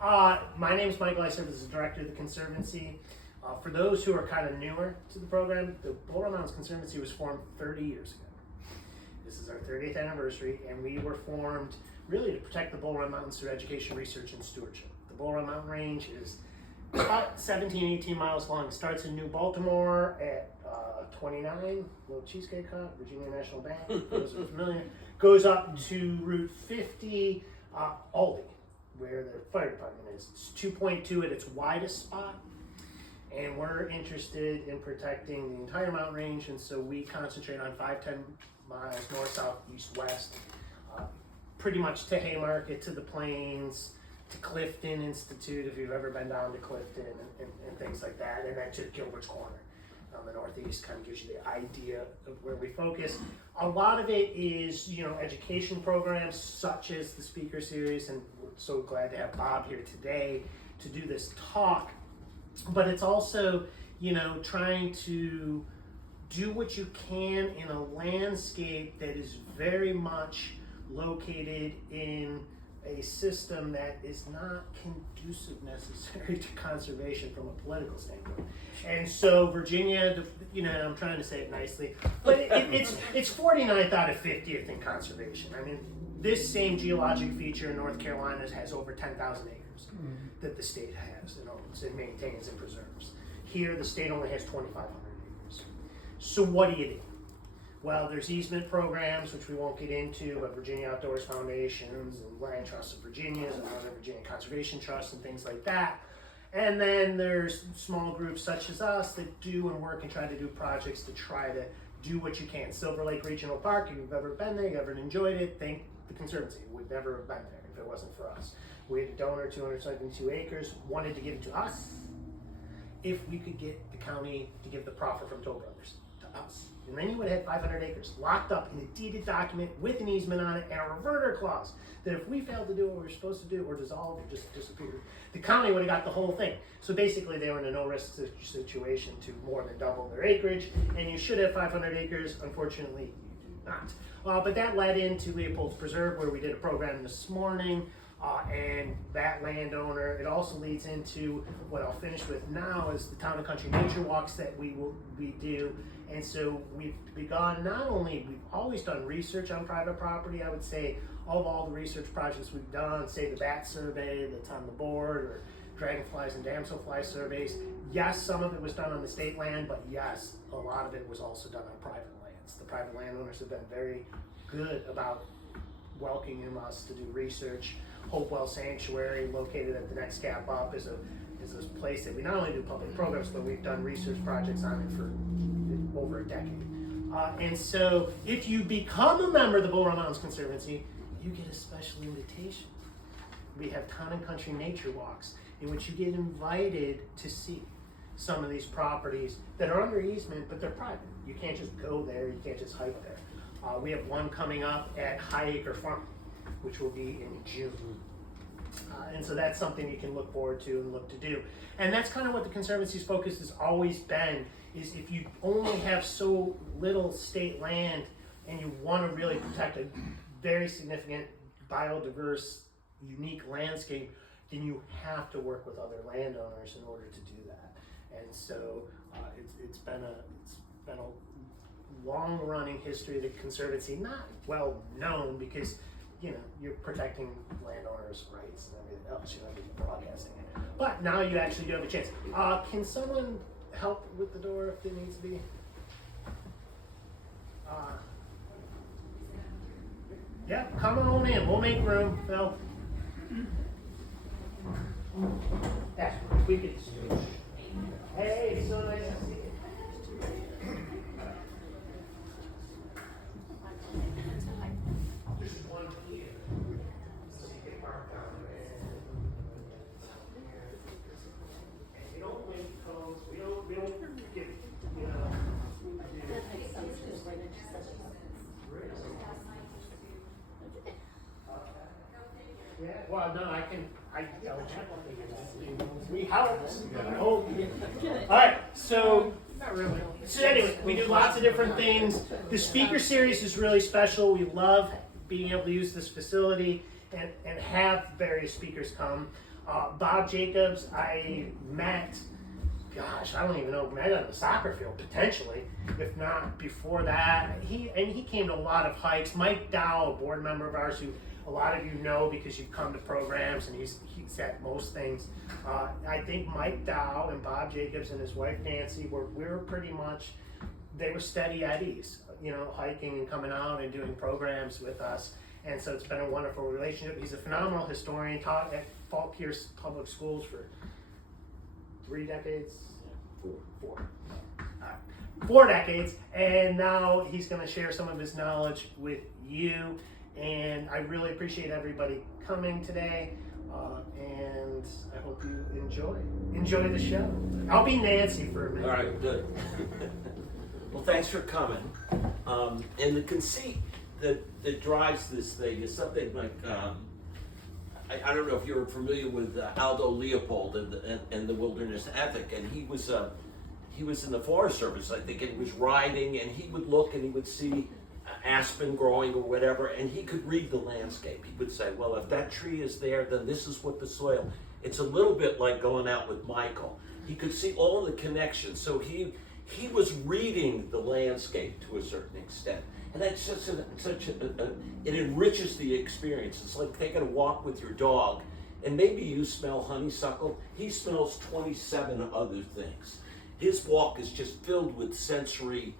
My name is Michael. I serve as the director of the Conservancy. For those who are kind of newer to the program, the Bull Run Mountains Conservancy was formed 30 years ago. This is our 30th anniversary, and we were formed really to protect the Bull Run Mountains through education, research, and stewardship. The Bull Run Mountain Range is about 17, 18 miles long. It starts in New Baltimore at 29, Little Cheesecake Hut, Virginia National Bank, those are familiar. Goes up to Route 50, Aldi, where the fire department is. It's 2.2 at its widest spot, and we're interested in protecting the entire mountain range, and so we concentrate on 5-10 miles north, south, east, west, pretty much to Haymarket, to the Plains, to Clifton Institute, if you've ever been down to Clifton, and things like that, and then to Gilbert's Corner. On the northeast kind of gives you the idea of where we focus. A lot of it is, education programs such as the speaker series, and we're so glad to have Bob here today to do this talk. But it's also, trying to do what you can in a landscape that is very much located in a system that is not conducive necessarily to conservation from a political standpoint. And so Virginia, I'm trying to say it nicely, but it's 49th out of 50th in conservation. I mean, this same geologic feature in North Carolina has over 10,000 acres that the state has and owns and maintains and preserves. Here, the state only has 2,500 acres. So what do you do? Well, there's easement programs, which we won't get into, but Virginia Outdoors Foundations and Land Trusts of Virginia and other Virginia Conservation Trusts and things like that. And then there's small groups such as us that do and work and try to do projects to try to do what you can. Silver Lake Regional Park, if you've ever been there, you've ever enjoyed it, thank the Conservancy. We'd never have been there if it wasn't for us. We had a donor, 272 acres, wanted to give it to us if we could get the county to give the profit from Toll Brothers to us. And then you would have 500 acres locked up in a deeded document with an easement on it and a reverter clause that if we failed to do what we were supposed to do or dissolve or just disappear, the county would have got the whole thing. So basically they were in a no-risk situation to more than double their acreage, and you should have 500 acres. Unfortunately, you do not. But that led into Leopold's Preserve, where we did a program this morning, and that landowner, it also leads into what I'll finish with now is the Town and Country Nature Walks that we do. And so we've begun, not only, we've always done research on private property. I would say of all the research projects we've done, say the bat survey that's on the board, or dragonflies and damselfly surveys, yes, some of it was done on the state land, but yes, a lot of it was also done on private lands. The private landowners have been very good about welcoming us to do research. Hopewell Sanctuary, located at the next gap up, is a place that we not only do public programs, but we've done research projects on it for over a decade. And so if you become a member of the Bull Run Mountains Conservancy, you get a special invitation. We have Town and Country Nature Walks in which you get invited to see some of these properties that are under easement, but they're private. You can't just go there, you can't just hike there. We have one coming up at High Acre Farm, which will be in June. And so that's something you can look forward to and look to do. And that's kind of what the Conservancy's focus has always been, is if you only have so little state land and you want to really protect a very significant, biodiverse, unique landscape, then you have to work with other landowners in order to do that. And so it's been a long-running history of the Conservancy, not well known because you're protecting landowners' rights and everything else. You're not really broadcasting it. But now you actually do have a chance. Can someone help with the door if it needs to be? Yeah, come on in. We'll make room, Phil. Yeah, if we could. Hey, so nice to see you. Yeah, well, no, I we help. All right, so not really. So anyway, we do lots of different things. The speaker series is really special. We love being able to use this facility and have various speakers come. Bob Jacobs, I met, gosh, I don't even know, met on the soccer field potentially, if not before that. He came to a lot of hikes. Mike Dow, a board member of ours, who a lot of you know because you've come to programs, and he's at most things. I think Mike Dow and Bob Jacobs and his wife Nancy we were pretty much, they were steady eddies, you know, hiking and coming out and doing programs with us. And so it's been a wonderful relationship. He's a phenomenal historian, taught at Fall Pierce Public Schools for 3 decades? 4. 4 decades, and now he's going to share some of his knowledge with you. And I really appreciate everybody coming today, and I hope you enjoy the show. I'll be Nancy for a minute. All right, good. Well, thanks for coming. And the conceit that drives this thing is something like, I don't know if you're familiar with Aldo Leopold and the wilderness ethic, and he was in the Forest Service, I think, and he was riding, and he would look and he would see aspen growing or whatever, and he could read the landscape. He would say, well, if that tree is there, then this is what the soil. It's a little bit like going out with Michael. He could see all the connections, so he was reading the landscape to a certain extent. And that's just it enriches the experience. It's like taking a walk with your dog, and maybe you smell honeysuckle. He smells 27 other things. His walk is just filled with sensory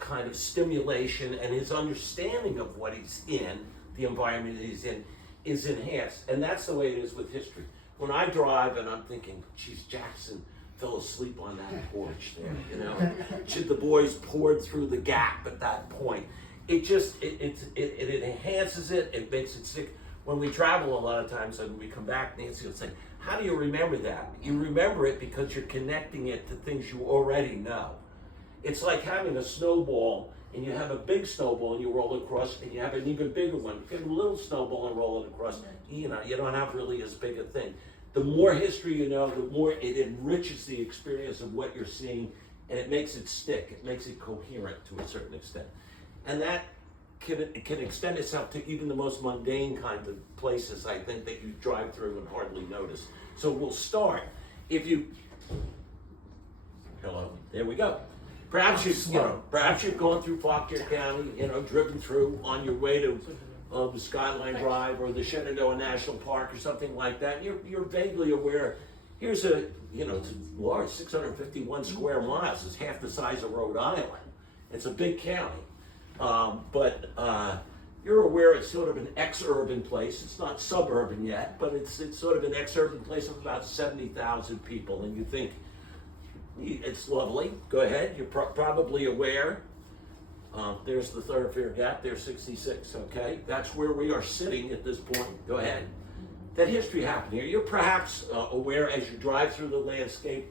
kind of stimulation, and his understanding of what he's in, the environment that he's in, is enhanced. And that's the way it is with history. When I drive and I'm thinking, geez, Jackson fell asleep on that porch there, you know. Should the boys poured through the gap at that point? It just, it enhances it, it makes it sick. When we travel a lot of times and we come back, Nancy will say, how do you remember that? You remember it because you're connecting it to things you already know. It's like having a snowball, and you have a big snowball and you roll it across, and you have an even bigger one. You get a little snowball and roll it across, you know, you don't have really as big a thing. The more history you know, the more it enriches the experience of what you're seeing, and it makes it stick. It makes it coherent to a certain extent. And that can extend itself to even the most mundane kind of places, I think, that you drive through and hardly notice. So we'll start. Hello, there we go. Perhaps you've gone through Fauquier County, you know, driven through on your way to the Skyline Drive or the Shenandoah National Park or something like that. You're vaguely aware. Here's it's large, 651 square miles. It's half the size of Rhode Island. It's a big county, but you're aware it's sort of an ex-urban place. It's not suburban yet, but it's sort of an ex-urban place of about 70,000 people, and you think, it's lovely. Go ahead. You're probably aware. There's the Thoroughfare Gap. There's 66. Okay, that's where we are sitting at this point. Go ahead. That history happened here. You're perhaps aware as you drive through the landscape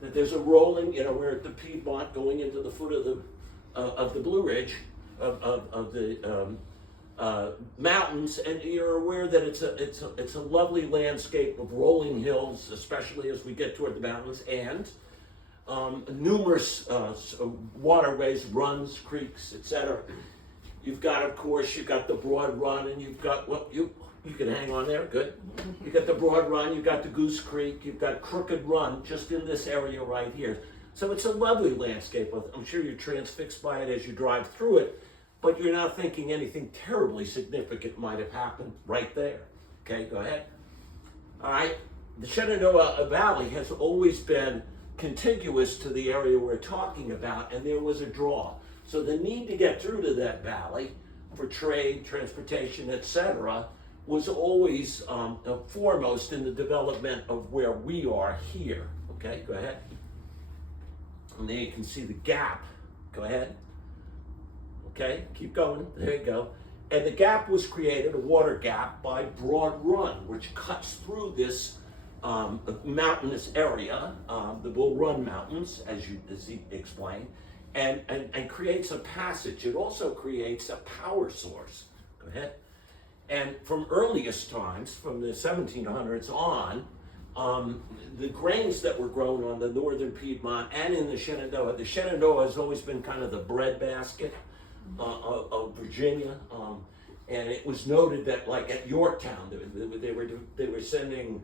that there's a rolling. You know, we're at the Piedmont, going into the foot of the Blue Ridge of the mountains, and you're aware that it's a lovely landscape of rolling hills, especially as we get toward the mountains, and numerous waterways, runs, creeks, etc. You've got, of course, you've got the Broad Run, and you've got, well, you can hang on there, good. You've got the Broad Run, you've got the Goose Creek, you've got Crooked Run, just in this area right here. So it's a lovely landscape. I'm sure you're transfixed by it as you drive through it, but you're not thinking anything terribly significant might have happened right there. Okay, go ahead. All right, the Shenandoah Valley has always been contiguous to the area we're talking about, and there was a draw. So the need to get through to that valley for trade, transportation, etc., was always foremost in the development of where we are here. Okay, go ahead. And there you can see the gap. Go ahead. Okay, keep going. There you go. And the gap was created, a water gap, by Broad Run, which cuts through this mountainous area, the Bull Run Mountains, as he explained, and creates a passage. It also creates a power source. Go ahead. And from earliest times, from the 1700s on, the grains that were grown on the northern Piedmont and in the Shenandoah has always been kind of the breadbasket of Virginia. And it was noted that, like at Yorktown, they were sending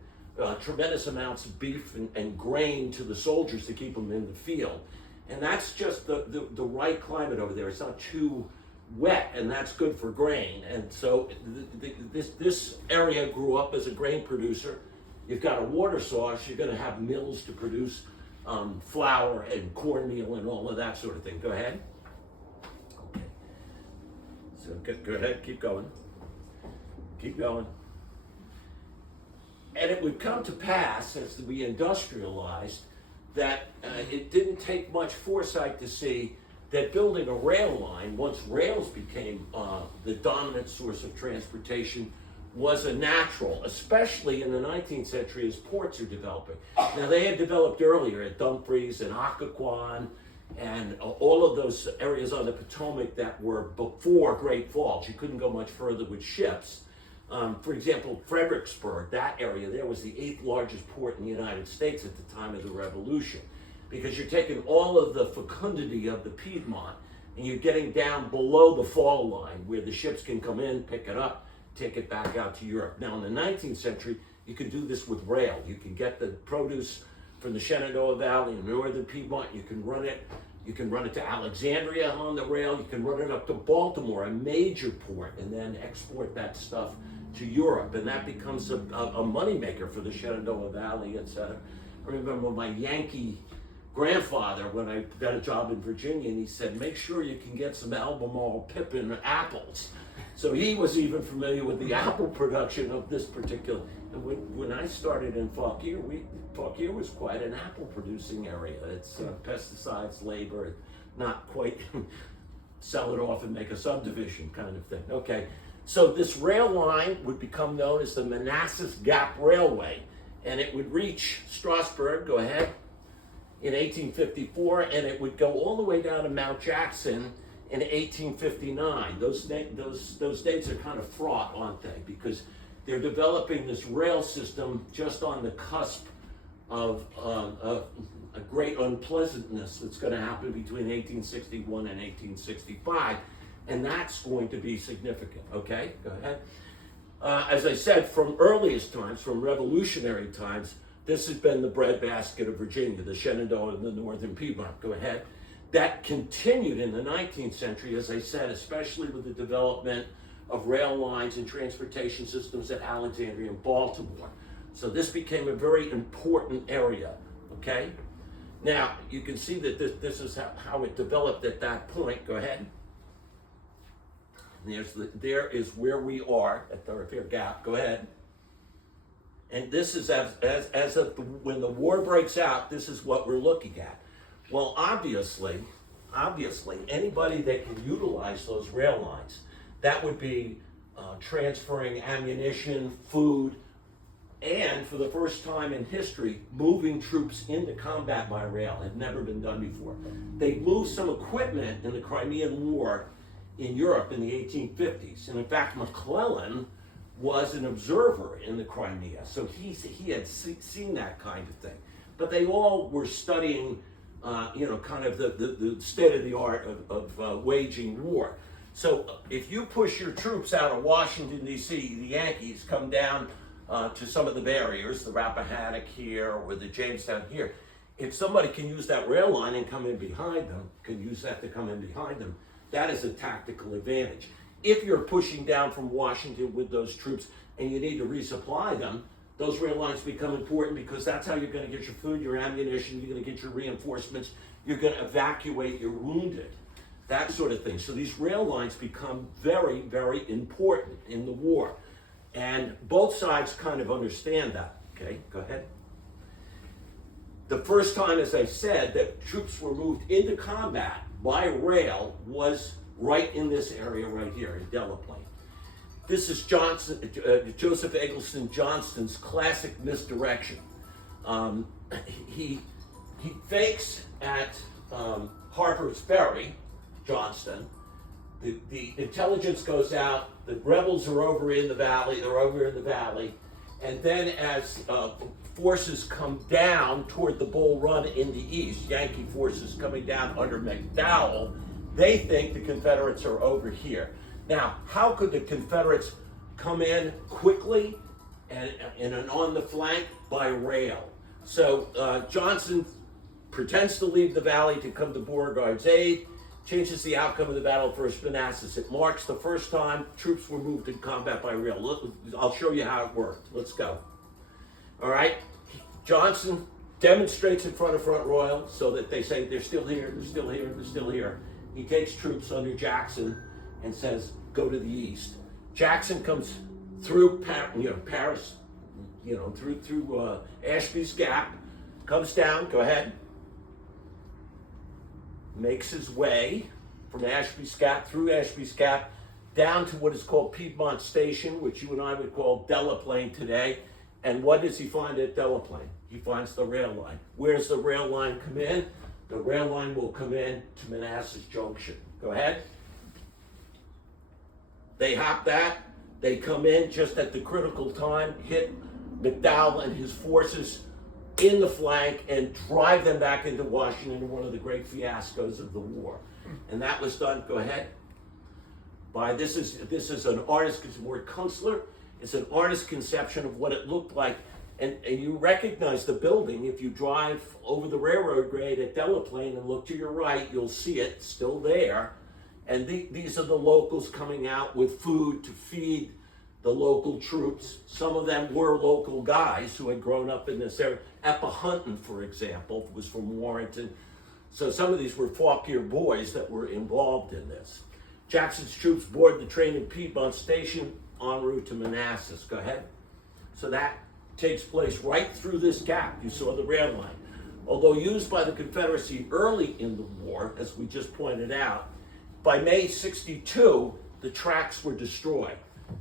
tremendous amounts of beef and grain to the soldiers to keep them in the field. And that's just the right climate over there. It's not too wet, and that's good for grain. And so this area grew up as a grain producer. You've got a water source, you're going to have mills to produce flour and cornmeal and all of that sort of thing. Go ahead. Okay. So go ahead, keep going. Keep going. And it would come to pass, as we industrialized, that it didn't take much foresight to see that building a rail line, once rails became the dominant source of transportation, was a natural, especially in the 19th century as ports are developing. Now, they had developed earlier at Dumfries and Occoquan and all of those areas on the Potomac that were before Great Falls. You couldn't go much further with ships. For example, Fredericksburg, that area there was the 8th largest port in the United States at the time of the Revolution, because you're taking all of the fecundity of the Piedmont and you're getting down below the fall line where the ships can come in, pick it up, take it back out to Europe. Now, in the 19th century, you could do this with rail. You can get the produce from the Shenandoah Valley in northern Piedmont. You can run it to Alexandria on the rail. You can run it up to Baltimore, a major port, and then export that stuff to Europe. And that becomes a moneymaker for the Shenandoah Valley, etc. I remember my Yankee grandfather, when I got a job in Virginia, and he said, make sure you can get some Albemarle Pippin apples. So he was even familiar with the apple production of this particular. And when I started in Fauquier, Fauquier was quite an apple producing area. It's pesticides, labor, not quite sell it off and make a subdivision kind of thing. Okay, so this rail line would become known as the Manassas Gap Railway, and it would reach Strasburg, go ahead, in 1854, and it would go all the way down to Mount Jackson in 1859. Those dates are kind of fraught, aren't they? Because they're developing this rail system just on the cusp of a great unpleasantness that's going to happen between 1861 and 1865, and that's going to be significant. Okay, go ahead. As I said, from earliest times, from revolutionary times, this has been the breadbasket of Virginia, the Shenandoah and the northern Piedmont. Go ahead. That continued in the 19th century, as I said, especially with the development of rail lines and transportation systems at Alexandria and Baltimore. So this became a very important area, okay? Now, you can see that this is how it developed at that point. Go ahead. And there is where we are at Thoroughfare Gap. Go ahead. And this is as of when the war breaks out, this is what we're looking at. Well, obviously, anybody that can utilize those rail lines, that would be transferring ammunition, food, and for the first time in history, moving troops into combat by rail. Had never been done before. They moved some equipment in the Crimean War in Europe in the 1850s. And in fact, McClellan was an observer in the Crimea. So he had seen that kind of thing. But they all were studying kind of the state of the art of waging war. So if you push your troops out of Washington, D.C., the Yankees come down to some of the barriers, the Rappahannock here or the Jamestown here. If somebody can use that rail line and come in behind them, that is a tactical advantage. If you're pushing down from Washington with those troops and you need to resupply them, those rail lines become important because that's how you're going to get your food, your ammunition, you're going to get your reinforcements, you're going to evacuate your wounded, that sort of thing. So these rail lines become very, very important in the war. And both sides kind of understand that. Okay, go ahead. The first time, as I said, that troops were moved into combat by rail was right in this area right here in Delaplane. This is Joseph Eggleston Johnston's classic misdirection. He fakes at Harper's Ferry, Johnston. The intelligence goes out, the rebels are over in the valley, and then as forces come down toward the Bull Run in the east, Yankee forces coming down under McDowell, they think the Confederates are over here. Now, how could the Confederates come in quickly and on the flank by rail. So Johnson pretends to leave the valley to come to Beauregard's aid, changes the outcome of the Battle of First Manassas. It marks the first time troops were moved in combat by rail. Look, I'll show you how it worked. Let's go. All right. Johnson demonstrates in front of Front Royal so that they say they're still here, they're still here, they're still here. He takes troops under Jackson and says, go to the east. Jackson comes through Paris, through Ashby's Gap, comes down, go ahead, makes his way from Ashby's Gap, through Ashby's Gap, down to what is called Piedmont Station, which you and I would call Delaplane today. And what does he find at Delaplane? He finds the rail line. Where does the rail line come in? The rail line will come in to Manassas Junction. Go ahead. They hop that. They come in just at the critical time, hit McDowell and his forces in the flank and drive them back into Washington in one of the great fiascos of the war. And that was done, go ahead, by, this is an artist, it's the word Kunstler, it's an artist's conception of what it looked like. And you recognize the building. If you drive over the railroad grade at Delaplane and look to your right, you'll see it still there. And these are the locals coming out with food to feed the local troops. Some of them were local guys who had grown up in this area. Eppa Hunton, for example, was from Warrenton. So some of these were Fauquier boys that were involved in this. Jackson's troops board the train in Piedmont Station en route to Manassas. Go ahead. So that takes place right through this gap. You saw the rail line. Although used by the Confederacy early in the war, as we just pointed out, by May 62, the tracks were destroyed.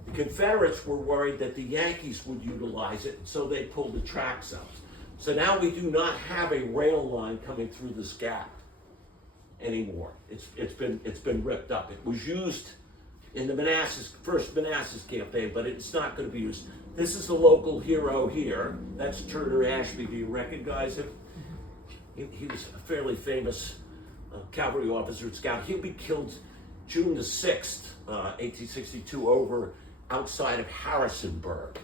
The Confederates were worried that the Yankees would utilize it, so they pulled the tracks up. So now we do not have a rail line coming through this gap anymore. It's been ripped up. It was used in the first Manassas campaign, but it's not going to be used. This is the local hero here. That's Turner Ashby. Do you recognize him? He was a fairly famous cavalry officer at Scout. He'll be killed June the 6th, 1862, over outside of Harrisonburg.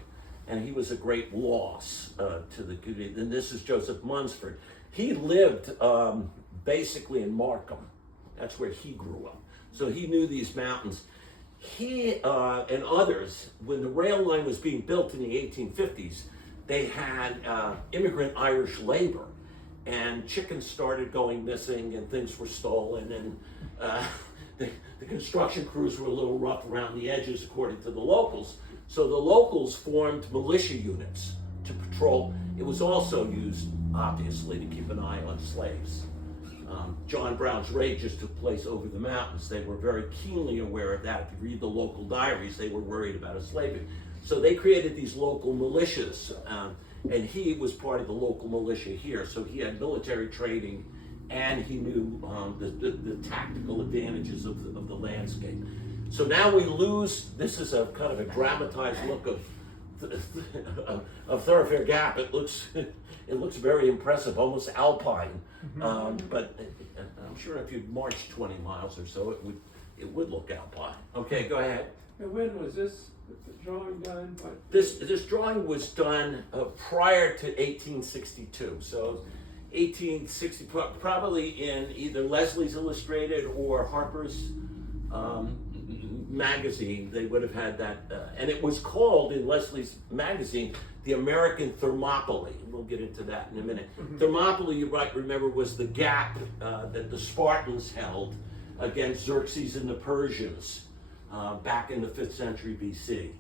And he was a great loss to the community. And this is Joseph Munsford. He lived basically in Markham. That's where he grew up. So he knew these mountains. He and others, when the rail line was being built in the 1850s, they had immigrant Irish labor. And chickens started going missing and things were stolen, and the construction crews were a little rough around the edges, according to the locals. So the locals formed militia units to patrol. It was also used, obviously, to keep an eye on slaves. John Brown's raid just took place over the mountains. They were very keenly aware of that. If you read the local diaries, they were worried about enslavement. So they created these local militias. And he was part of the local militia here, so he had military training, and he knew the tactical advantages of the landscape. So now we lose. This is a kind of a dramatized look of Thoroughfare Gap. It looks very impressive, almost alpine. But I'm sure if you'd marched 20 miles or so, it would look alpine. Okay, go ahead. And when was this drawing done? This drawing was done prior to 1862. So 1860, probably in either Leslie's Illustrated or Harper's magazine. They would have had that, and it was called in Leslie's magazine the American Thermopylae. We'll get into that in a minute. Thermopylae, you might remember, was the gap that the Spartans held against Xerxes and the Persians back in the 5th century BC.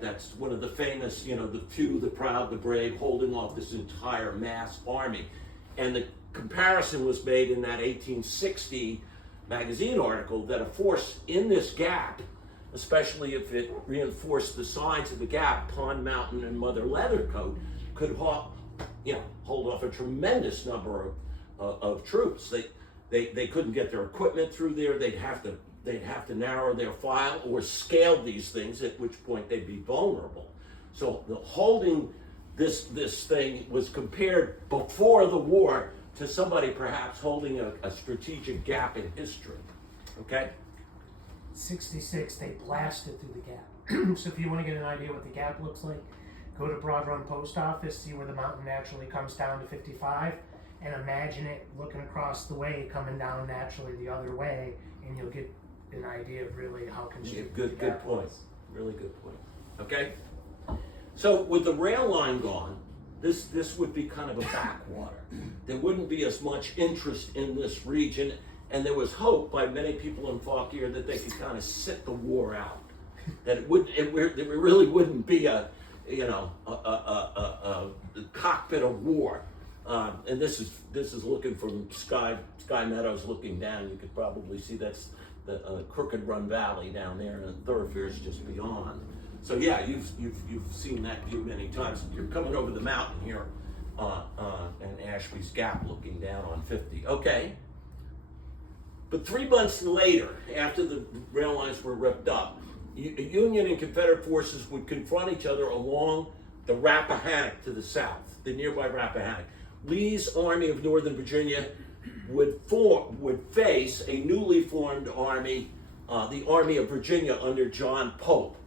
That's one of the famous, the few, the proud, the brave, holding off this entire mass army. And the comparison was made in that 1860 magazine article that a force in this gap, especially if it reinforced the sides of the gap, Pond Mountain and Mother Leathercoat, could hold off a tremendous number of troops. They couldn't get their equipment through there. They'd have to narrow their file or scale these things, at which point they'd be vulnerable. So the holding this thing was compared before the war to somebody perhaps holding a strategic gap in history. Okay? 66, they blasted through the gap. So if you want to get an idea what the gap looks like, go to Broad Run Post Office, see where the mountain naturally comes down to 55, and imagine it looking across the way, coming down naturally the other way, and you'll get an idea of really how Yeah, constricted good the gap point. was. Really good point. Okay? So with the rail line gone, this would be kind of a backwater. There wouldn't be as much interest in this region, and there was hope by many people in Fauquier that they could kind of sit the war out. That it really wouldn't be a cockpit of war. And this is looking from Sky Meadows looking down. You could probably see that's the Crooked Run Valley down there, and Thoroughfare's just beyond. So yeah, you've seen that view many times. You're coming over the mountain here, and Ashby's Gap looking down on 50. Okay. But 3 months later, after the rail lines were ripped up, Union and Confederate forces would confront each other along the Rappahannock to the south, the nearby Rappahannock. Lee's Army of Northern Virginia would face a newly formed army, the Army of Virginia under John Pope,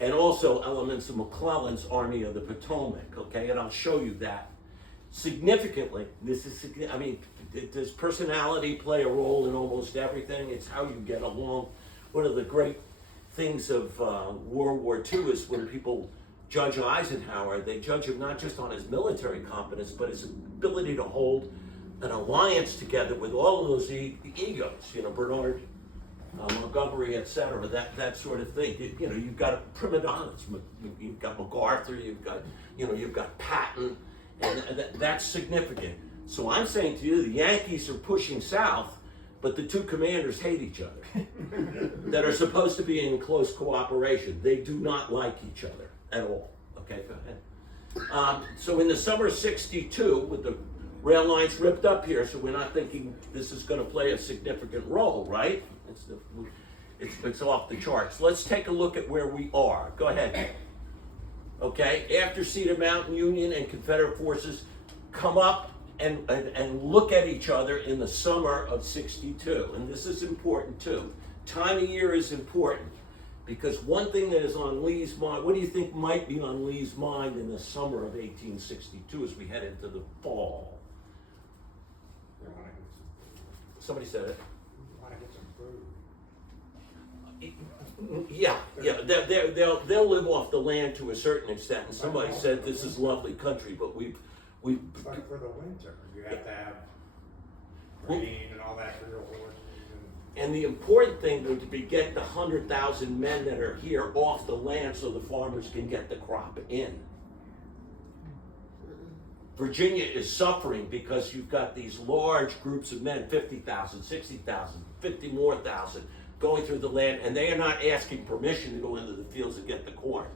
and also elements of McClellan's Army of the Potomac, okay? And I'll show you that. Significantly, does personality play a role in almost everything? It's how you get along. One of the great things of World War II is when people judge Eisenhower, they judge him not just on his military competence, but his ability to hold an alliance together with all of those egos, Bernard, Montgomery, etc., that sort of thing. You've got prima donnas, you've got MacArthur, you've got Patton, and that's significant. So I'm saying to you, the Yankees are pushing south, but the two commanders hate each other that are supposed to be in close cooperation. They do not like each other at all. Okay, go ahead. So in the summer of '62, with the rail lines ripped up here, so we're not thinking this is going to play a significant role, right? It's off the charts. Let's take a look at where we are. Go ahead. Okay, after Cedar Mountain, Union and Confederate forces come up and look at each other in the summer of '62. And this is important too. Time of year is important because one thing that is on Lee's mind, what do you think might be on Lee's mind in the summer of 1862 as we head into the fall? Somebody said it. Yeah, they'll live off the land to a certain extent. And somebody said this is lovely country, but we. But for the winter, you have to have rain and all that for your horses. And the important thing would be get the 100,000 men that are here off the land so the farmers can get the crop in. Virginia is suffering because you've got these large groups of men, 50,000, 60,000, 50 more thousand, going through the land, and they are not asking permission to go into the fields and get the corn,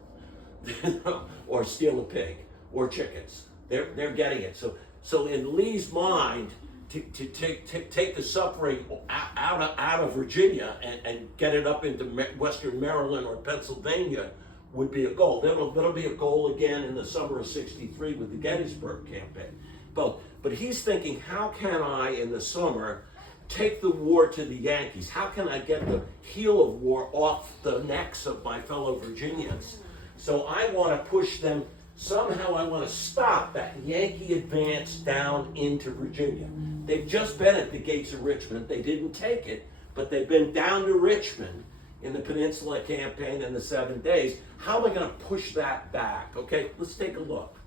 or steal a pig, or chickens. They're getting it. So in Lee's mind, to take the suffering out of Virginia and get it up into Western Maryland or Pennsylvania would be a goal. That'll be a goal again in the summer of '63 with the Gettysburg campaign. But he's thinking, how can I in the summer take the war to the Yankees? How can I get the heel of war off the necks of my fellow Virginians? So I want to push them. Somehow I want to stop that Yankee advance down into Virginia. They've just been at the gates of Richmond. They didn't take it, but they've been down to Richmond in the Peninsula Campaign in the 7 days. How am I going to push that back? Okay, let's take a look.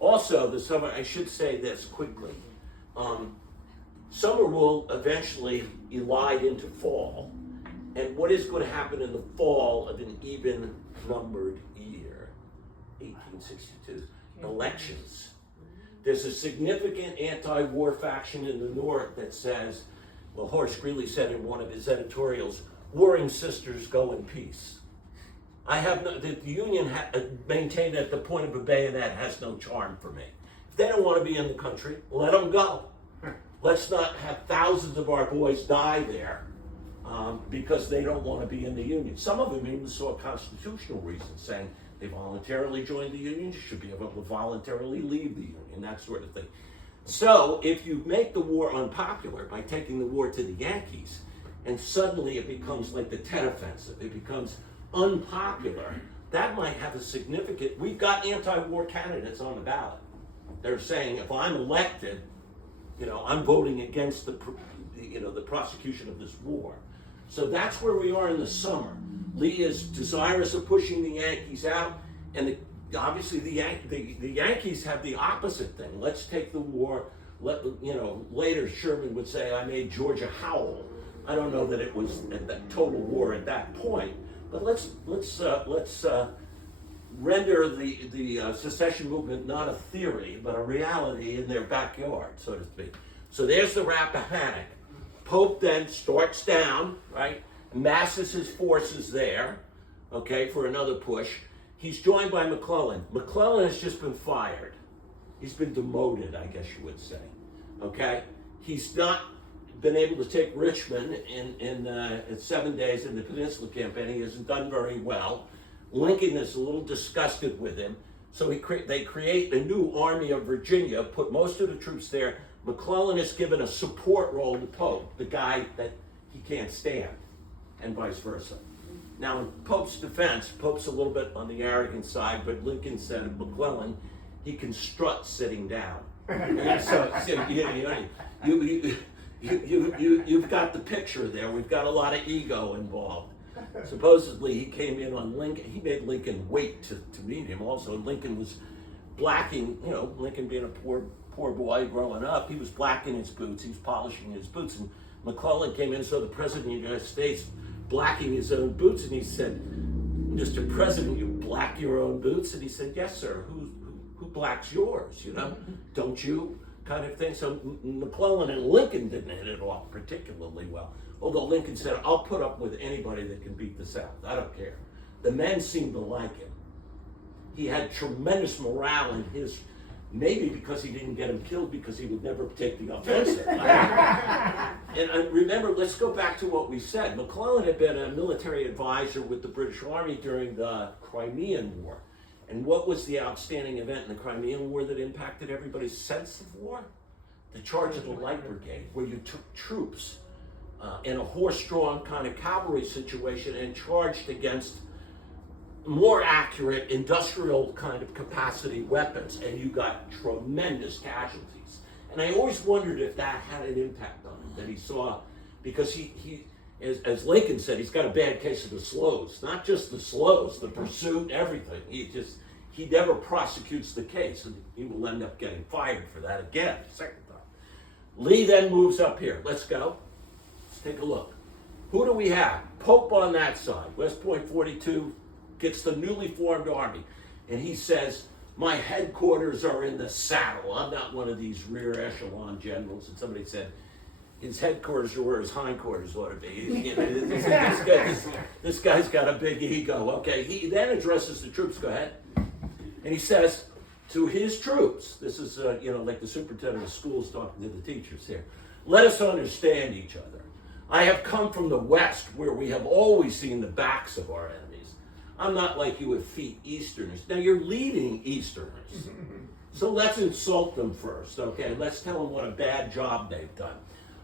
Also, the summer, I should say this quickly. Summer will eventually elide into fall. And what is going to happen in the fall of an even numbered year? 1862, elections. There's a significant anti-war faction in the North that says, well, Horace Greeley said in one of his editorials, warring sisters go in peace. The Union maintained at the point of a bayonet has no charm for me. If they don't want to be in the country, let them go. Let's not have thousands of our boys die there because they don't want to be in the Union. Some of them even saw constitutional reasons, saying they voluntarily joined the Union, you should be able to voluntarily leave the Union, that sort of thing. So if you make the war unpopular by taking the war to the Yankees, and suddenly it becomes like the Tet Offensive, it becomes unpopular that might have a significant, we've got anti-war candidates on the ballot. They're saying if I'm elected, I'm voting against the prosecution of this war. So that's where we are in the summer. Lee is desirous of pushing the Yankees out, and obviously the Yankees have the opposite thing. Let's take the war. Later Sherman would say, "I made Georgia howl." I don't know that it was a total war at that point, but let's render the secession movement not a theory but a reality in their backyard, so to speak. So there's the Rappahannock. Pope then starts down, right? Masses his forces there, okay, for another push. He's joined by McClellan. McClellan has just been fired. He's been demoted, I guess you would say, okay? He's not been able to take Richmond in 7 days in the Peninsula Campaign. He hasn't done very well. Lincoln is a little disgusted with him, so they create a new Army of Virginia, put most of the troops there. McClellan is given a support role to Pope, the guy that he can't stand, and vice versa. Now, in Pope's defense, Pope's a little bit on the arrogant side, but Lincoln said of McClellan, he can strut sitting down. So you've got the picture there. We've got a lot of ego involved. Supposedly, he came in on Lincoln. He made Lincoln wait to meet him. Also, Lincoln was blacking. Lincoln being a poor boy growing up, he was blacking his boots. He was polishing his boots, and McClellan came in. So the president of the United States blacking his own boots, and he said, "Mr. President, you black your own boots?" And he said, "Yes, sir. Who blacks yours? Don't you?" Kind of thing. So McClellan and Lincoln didn't hit it off particularly well. Although Lincoln said, "I'll put up with anybody that can beat the South. I don't care." The men seemed to like him. He had tremendous morale in his, maybe because he didn't get him killed, because he would never take the offensive. And remember, let's go back to what we said. McClellan had been a military advisor with the British Army during the Crimean War. And what was the outstanding event in the Crimean War that impacted everybody's sense of war? The charge of the Light Brigade, where you took troops in a horse-drawn kind of cavalry situation and charged against more accurate industrial kind of capacity weapons, and you got tremendous casualties. And I always wondered if that had an impact on him, that he saw, because he as Lincoln said, he's got a bad case of the slows. Not just the slows, the pursuit, everything. He never prosecutes the case, and he will end up getting fired for that again, second time. Lee then moves up here. Let's go. Let's take a look. Who do we have? Pope on that side. West Point 42 gets the newly formed army, and he says, "My headquarters are in the saddle. I'm not one of these rear echelon generals." And somebody said, his headquarters are where his hindquarters ought to be. This guy's got a big ego. Okay, he then addresses the troops. Go ahead. And he says to his troops, this is, like the superintendent of schools talking to the teachers here, "Let us understand each other. I have come from the West, where we have always seen the backs of our enemies. I'm not like you effete Easterners." Now, you're leading Easterners. So let's insult them first, okay? Let's tell them what a bad job they've done.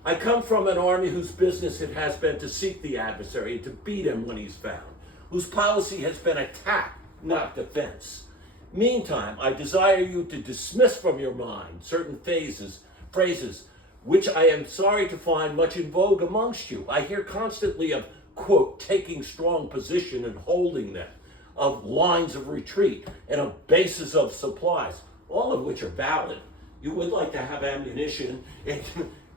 "I come from an army whose business it has been to seek the adversary and to beat him when he's found, whose policy has been attack, not defense. Meantime, I desire you to dismiss from your mind certain phrases, which I am sorry to find much in vogue amongst you. I hear constantly of, quote, taking strong position and holding them, of lines of retreat, and of bases of supplies, all of which are valid. You would like to have ammunition." And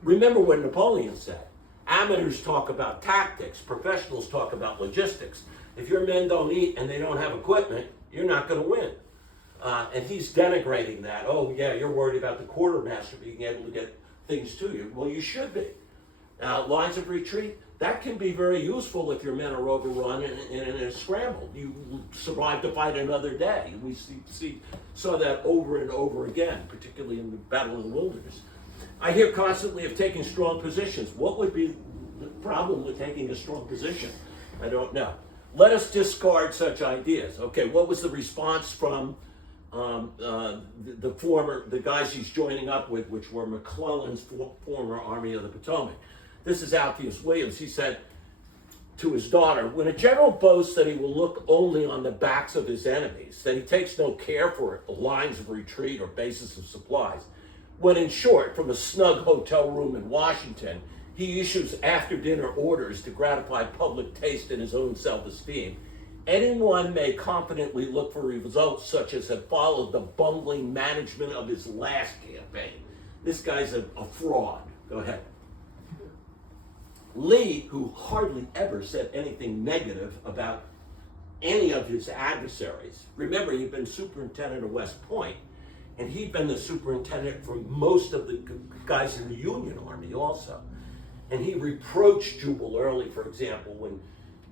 remember what Napoleon said. Amateurs talk about tactics, professionals talk about logistics. If your men don't eat and they don't have equipment, you're not going to win. And he's denigrating that. "Oh, yeah, you're worried about the quartermaster being able to get things to you." Well, you should be. Lines of retreat, that can be very useful if your men are overrun and in a scramble. You survive to fight another day. We saw that over and over again, particularly in the Battle of the Wilderness. "I hear constantly of taking strong positions." What would be the problem with taking a strong position? I don't know. "Let us discard such ideas." Okay, what was the response from the guys he's joining up with, which were McClellan's former Army of the Potomac? This is Alpheus Williams. He said, to his daughter, when a general boasts that he will look only on the backs of his enemies, that he takes no care for lines of retreat or bases of supplies, when in short, from a snug hotel room in Washington, he issues after-dinner orders to gratify public taste and his own self-esteem, anyone may confidently look for results such as have followed the bungling management of his last campaign. This guy's a fraud. Go ahead. Lee, who hardly ever said anything negative about any of his adversaries, remember he'd been superintendent of West Point, and he'd been the superintendent for most of the guys in the Union Army also. And he reproached Jubal Early, for example, when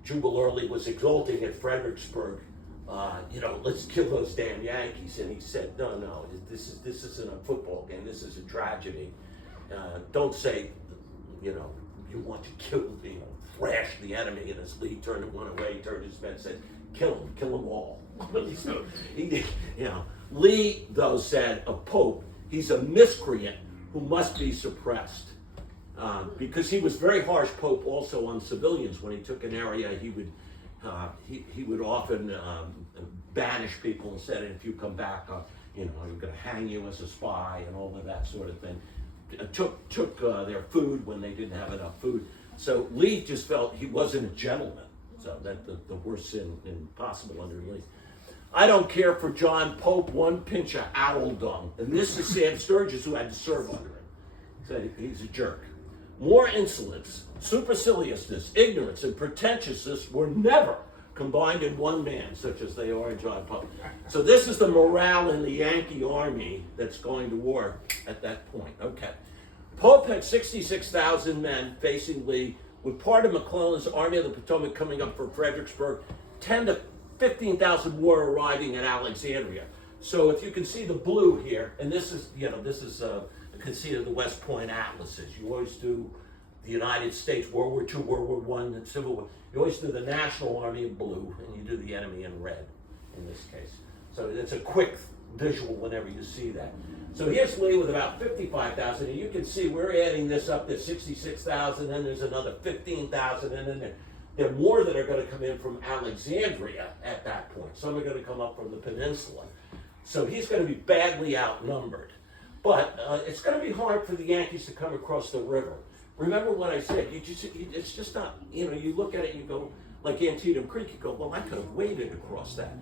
Jubal Early was exulting at Fredericksburg, let's kill those damn Yankees. And he said, no, this isn't a football game, this is a tragedy. Don't say, you want to kill, thrash the enemy. And as Lee turned one away, he turned his men and said, kill them all. So he did, Lee, though, said of Pope, he's a miscreant who must be suppressed. Because he was very harsh, Pope, also on civilians. When he took an area, he would often banish people and said, if you come back, I'm going to hang you as a spy and all of that sort of thing. Took their food when they didn't have enough food. So Lee just felt he wasn't a gentleman. So that's the worst sin possible under Lee. I don't care for John Pope one pinch of owl dung. And this is Sam Sturgis, who had to serve under him. Said he's a jerk. More insolence, superciliousness, ignorance, and pretentiousness were never combined in one man, such as they are in John Pope. So this is the morale in the Yankee army that's going to war at that point. Okay. Pope had 66,000 men facing Lee, with part of McClellan's Army of the Potomac coming up for Fredericksburg, 10 to 15,000 more arriving at Alexandria. So if you can see the blue here, and this is a conceit of the West Point atlases. You always do the United States, World War II, World War I, and Civil War. You always do the National Army in blue, and you do the enemy in red, in this case. So it's a quick visual whenever you see that. So here's Lee with about 55,000, and you can see we're adding this up to 66,000, then there's another 15,000, and then there are more that are going to come in from Alexandria at that point. Some are going to come up from the peninsula. So he's going to be badly outnumbered. But it's going to be hard for the Yankees to come across the river. Remember what I said. It's just not, you look at it and you go, like Antietam Creek, you go, well, I could have waded across that.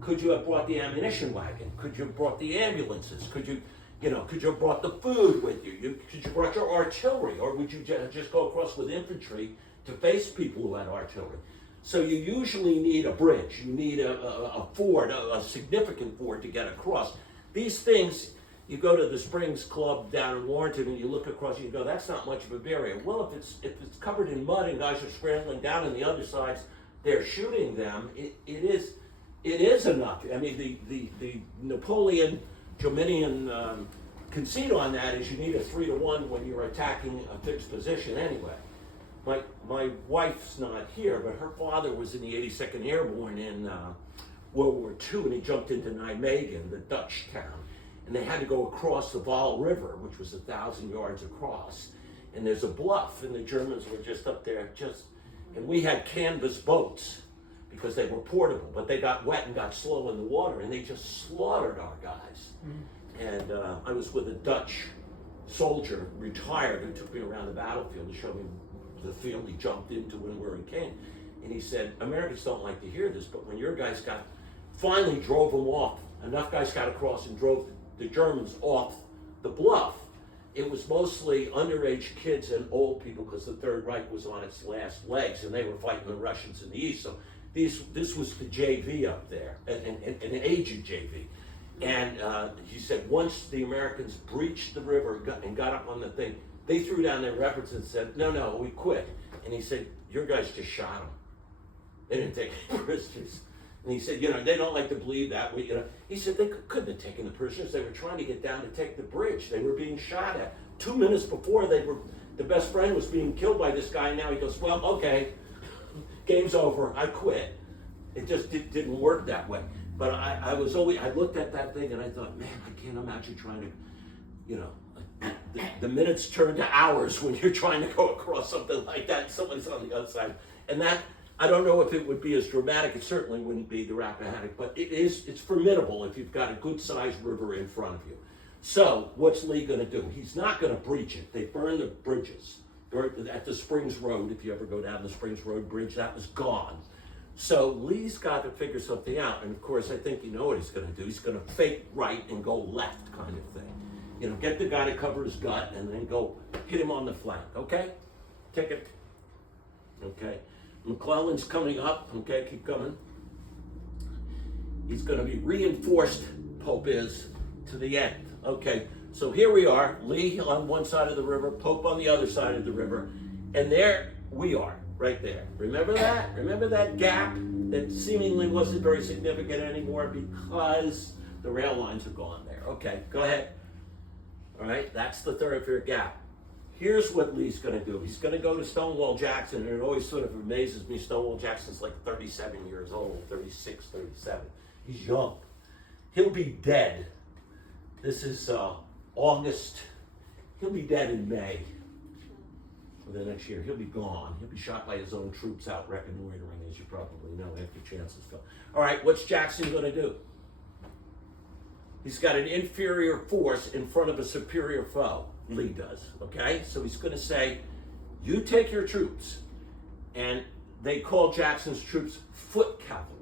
Could you have brought the ammunition wagon? Could you have brought the ambulances? Could you have brought the food with you? Could you brought your artillery? Or would you just go across with infantry to face people who had artillery? So you usually need a bridge. You need a ford, a significant ford to get across. These things, you go to the Springs Club down in Warrenton and you look across and you go, that's not much of a barrier. Well, if it's covered in mud and guys are scrambling down on the other sides, they're shooting them, it is enough. I mean, the Napoleon Jominian conceit on that is you need a 3-to-1 when you're attacking a fixed position anyway. My wife's not here, but her father was in the 82nd Airborne in World War II, and he jumped into Nijmegen, the Dutch town. And they had to go across the Vaal River, which was 1,000 yards across. And there's a bluff, and the Germans were just up there, and we had canvas boats because they were portable, but they got wet and got slow in the water, and they just slaughtered our guys. And I was with a Dutch soldier, retired, who took me around the battlefield to show me the field he jumped into and where he came. And he said, Americans don't like to hear this, but when your guys finally drove them off, enough guys got across and drove the Germans off the bluff, it was mostly underage kids and old people because the Third Reich was on its last legs and they were fighting the Russians in the east. So this was the JV up there, an aged JV. And he said once the Americans breached the river and got up on the thing, they threw down their weapons and said, no, we quit. And he said, your guys just shot them. They didn't take any prisoners. And he said, they don't like to believe that. He said they couldn't have taken the prisoners. They were trying to get down to take the bridge. They were being shot at. 2 minutes before, the best friend was being killed by this guy. And now he goes, well, okay, game's over. I quit. It just didn't work that way. But I looked at that thing and I thought, man, I can't imagine trying to you know, the minutes turn to hours when you're trying to go across something like that, and somebody's on the other side. And that, I don't know if it would be as dramatic, it certainly wouldn't be the Rappahannock, but it's formidable if you've got a good sized river in front of you. So what's Lee gonna do? He's not gonna breach it. They burned the bridges. At the Springs Road, if you ever go down the Springs Road Bridge, that was gone. So Lee's got to figure something out. And of course, I think you know what he's gonna do. He's gonna fake right and go left kind of thing. You know, get the guy to cover his gut and then go hit him on the flank, okay? Take it. Okay. McClellan's coming up, okay, keep coming. He's gonna be reinforced, Pope is, to the end. Okay, so here we are, Lee on one side of the river, Pope on the other side of the river, and there we are, right there. Remember that? Remember that gap that seemingly wasn't very significant anymore because the rail lines are gone there. Okay, go ahead. All right, that's the Thoroughfare Gap. Here's what Lee's gonna do. He's gonna go to Stonewall Jackson, and it always sort of amazes me. Stonewall Jackson's like 37 years old, 36, 37. He's young. He'll be dead. This is August. He'll be dead in May of the next year. He'll be gone. He'll be shot by his own troops out reconnoitering, as you probably know, after chances fell. All right, what's Jackson gonna do? He's got an inferior force in front of a superior foe. Lee does, okay? So he's gonna say, you take your troops, and they call Jackson's troops foot cavalry.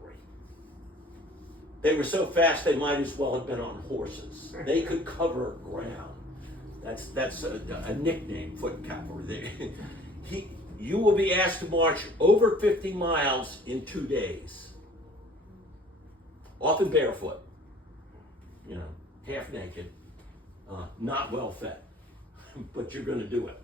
They were so fast they might as well have been on horses. They could cover ground. That's a nickname, foot cavalry. You will be asked to march over 50 miles in 2 days. Often barefoot, you know, half naked, not well fed, but you're gonna do it.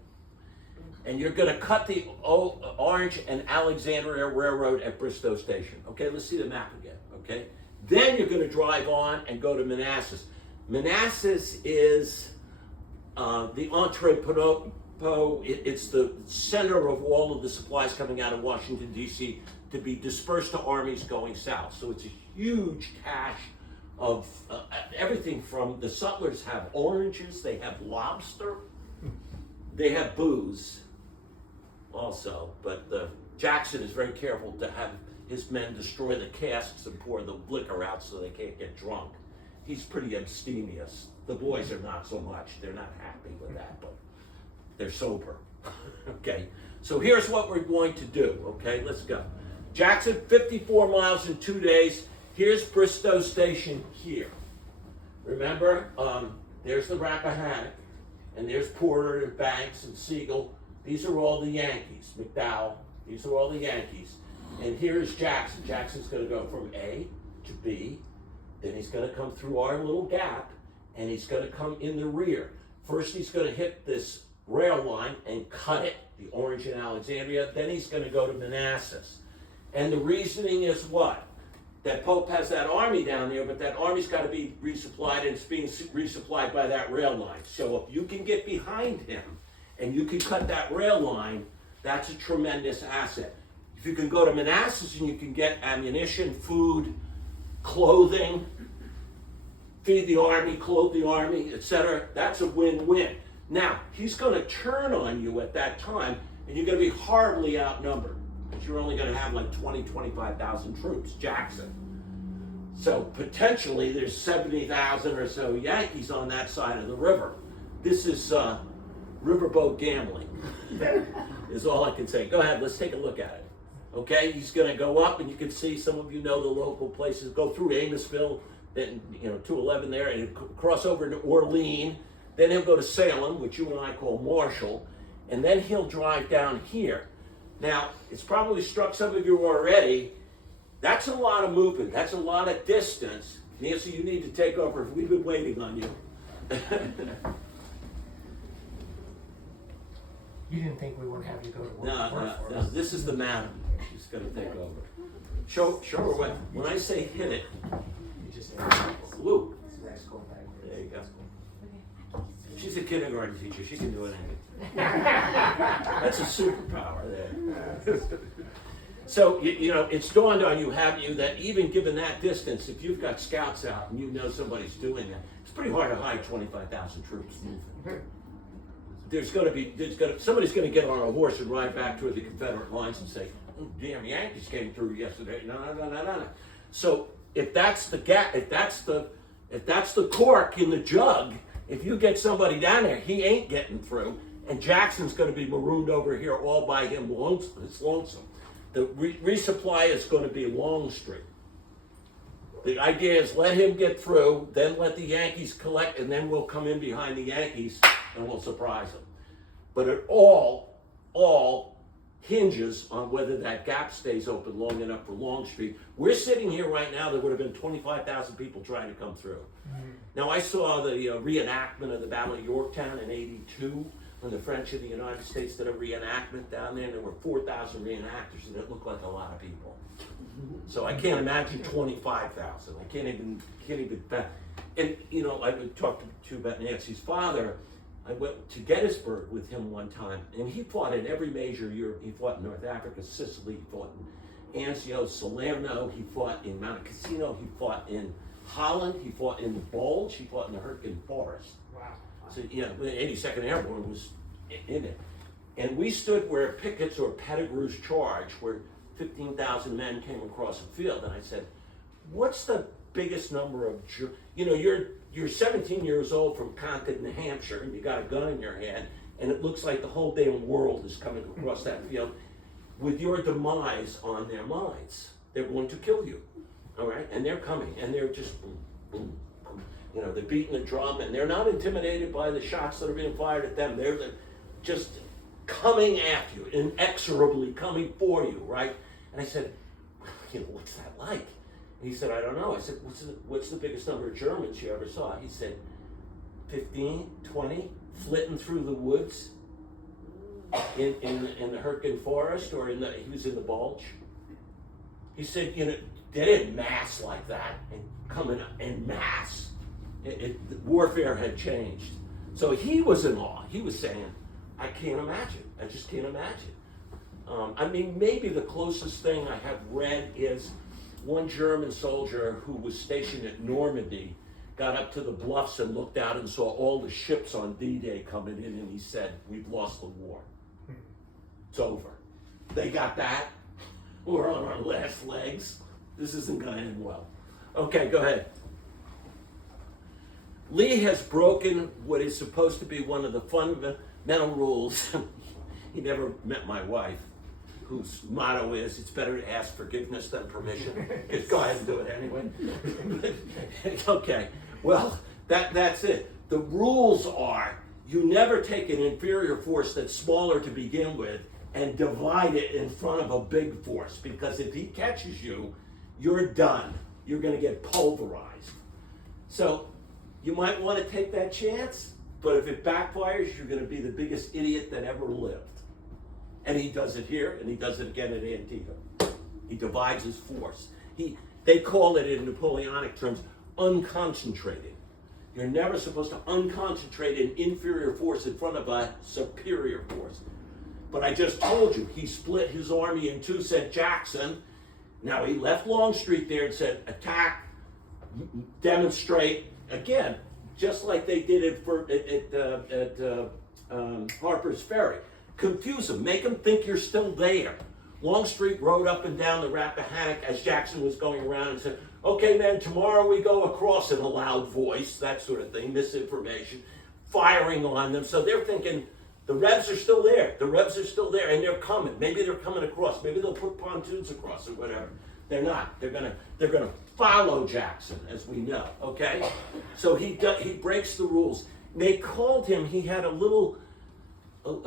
And you're gonna cut the Orange and Alexandria Railroad at Bristow Station. Okay, let's see the map again, okay? Then you're gonna drive on and go to Manassas. Manassas is the entrepot. It's the center of all of the supplies coming out of Washington, D.C. to be dispersed to armies going south. So it's a huge cache of everything from the sutlers have oranges, they have lobster, they have booze also, but Jackson is very careful to have his men destroy the casks and pour the liquor out so they can't get drunk. He's pretty abstemious. The boys are not so much. They're not happy with that, but they're sober. Okay, so here's what we're going to do, okay? Let's go. Jackson, 54 miles in 2 days. Here's Bristow Station here. Remember, there's the Rappahannock, and there's Porter and Banks and Siegel. These are all the Yankees, McDowell. These are all the Yankees. And here's Jackson. Jackson's gonna go from A to B, then he's gonna come through our little gap, and he's gonna come in the rear. First, he's gonna hit this rail line and cut it, the Orange and Alexandria, then he's gonna go to Manassas. And the reasoning is what? That Pope has that army down there, but that army's got to be resupplied, and it's being resupplied by that rail line. So if you can get behind him and you can cut that rail line, that's a tremendous asset. If you can go to Manassas and you can get ammunition, food, clothing, feed the army, clothe the army, etc., that's a win-win. Now, he's going to turn on you at that time, and you're going to be horribly outnumbered. You're only going to have like 20, 25,000 troops, Jackson. So potentially there's 70,000 or so Yankees on that side of the river. This is riverboat gambling, is all I can say. Go ahead, let's take a look at it. Okay, he's going to go up, and you can see, some of you know the local places, go through Amosville, then 211 there, and cross over to Orleans. Then he'll go to Salem, which you and I call Marshall, and then he'll drive down here. Now, it's probably struck some of you already. That's a lot of movement. That's a lot of distance. Nancy, you need to take over. We've been waiting on you. You didn't think we wouldn't have you go to work? No. This is the madam. She's going to take over. Show her what. When I say hit it, You just loop. go back. There you go. She's a kindergarten teacher. She can do anything. That's a superpower there. So, you know, it's dawned on you, have you, that even given that distance, if you've got scouts out and you know somebody's doing that, it's pretty hard to hide 25,000 troops moving. Somebody's gonna get on a horse and ride back toward the Confederate lines and say, oh, damn, Yankees came through yesterday. No. So if that's the gap, if that's the cork in the jug, if you get somebody down there, he ain't getting through, and Jackson's gonna be marooned over here all by him lonesome. It's lonesome. The resupply is going to be Longstreet. The idea is let him get through, then let the Yankees collect, and then we'll come in behind the Yankees and we'll surprise them. But it all hinges on whether that gap stays open long enough for Longstreet. We're sitting here right now, there would have been 25,000 people trying to come through. Now I saw the reenactment of the Battle of Yorktown in '82. When the French of the United States did a reenactment down there, and there were 4,000 reenactors, and it looked like a lot of people. So I can't imagine 25,000. I can't even. And you know, I would talk to you about Nancy's father. I went to Gettysburg with him one time, and he fought in every major Europe. He fought in North Africa, Sicily. He fought in Anzio, Salerno. He fought in Monte Cassino. He fought in Holland. He fought in the Bulge. He fought in the Hurtgen Forest. Wow. So, you know, the 82nd Airborne was in it. And we stood where Pickett's or Pettigrew's charge, where 15,000 men came across a field. And I said, what's the biggest number of, you know, you're 17 years old from Concord, New Hampshire, and you got a gun in your hand, and it looks like the whole damn world is coming across that field with your demise on their minds. They're going to kill you, all right? And they're coming, and they're just boom, boom, boom. You know, they're beating the drum, and they're not intimidated by the shots that are being fired at them. They're just coming at you, inexorably coming for you, right? And I said, you know, what's that like? And he said, I don't know. I said, what's the biggest number of Germans you ever saw? He said, 15, 20, flitting through the woods in the Hurtgen Forest, or he was in the Bulge. He said, you know, they didn't mass like that and come in mass. Warfare had changed. So he was in awe. He was saying, I can't imagine. I just can't imagine. I mean, maybe the closest thing I have read is one German soldier who was stationed at Normandy got up to the bluffs and looked out and saw all the ships on D-Day coming in, and he said, we've lost the war. It's over. They got that. We're on our last legs. This isn't going to end well. Okay, go ahead. Lee has broken what is supposed to be one of the fundamental rules. He never met my wife, whose motto is, it's better to ask forgiveness than permission. Just go ahead and do it anyway. Okay, well, that's it. The rules are, you never take an inferior force that's smaller to begin with and divide it in front of a big force, because if he catches you, you're done. You're gonna get pulverized. So, you might want to take that chance, but if it backfires, you're going to be the biggest idiot that ever lived. And he does it here, and he does it again at Antietam. He divides his force. They call it in Napoleonic terms, unconcentrated. You're never supposed to unconcentrate an inferior force in front of a superior force. But I just told you, he split his army in two, said Jackson. Now he left Longstreet there and said, attack, demonstrate. Again, just like they did at Harper's Ferry. Confuse them, make them think you're still there. Longstreet rode up and down the Rappahannock as Jackson was going around and said, okay, man, tomorrow we go across, in a loud voice, that sort of thing, misinformation, firing on them. So they're thinking, the Rebs are still there. The Rebs are still there, and they're coming. Maybe they're coming across. Maybe they'll put pontoons across or whatever. They're not. They're gonna follow Jackson, as we know. Okay, so he breaks the rules. They called him. He had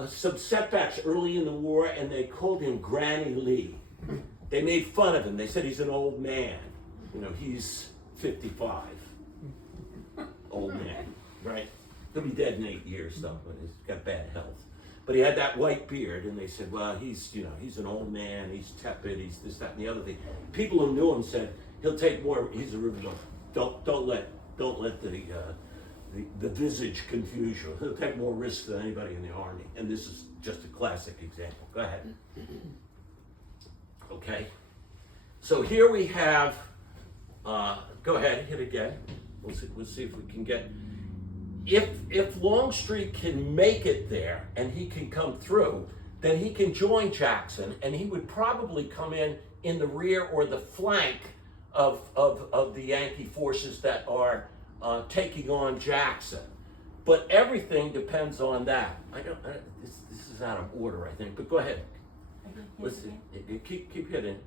some setbacks early in the war, and they called him Granny Lee. They made fun of him. They said he's an old man. You know, he's 55. Old man, right? He'll be dead in 8 years though, but he's got bad health. But he had that white beard, and they said, well, he's an old man, he's tepid, he's this, that, and the other thing. People who knew him said, he'll take more, he's a original. Don't let the visage confuse you. He'll take more risk than anybody in the army. And this is just a classic example. Go ahead. Okay? So here we have, go ahead, hit again. We'll see if we can get, if Longstreet can make it there and he can come through, then he can join Jackson, and he would probably come in the rear or the flank of the Yankee forces that are taking on Jackson. But everything depends on that. This is out of order, I think, but go ahead. Let's see. Keep hitting.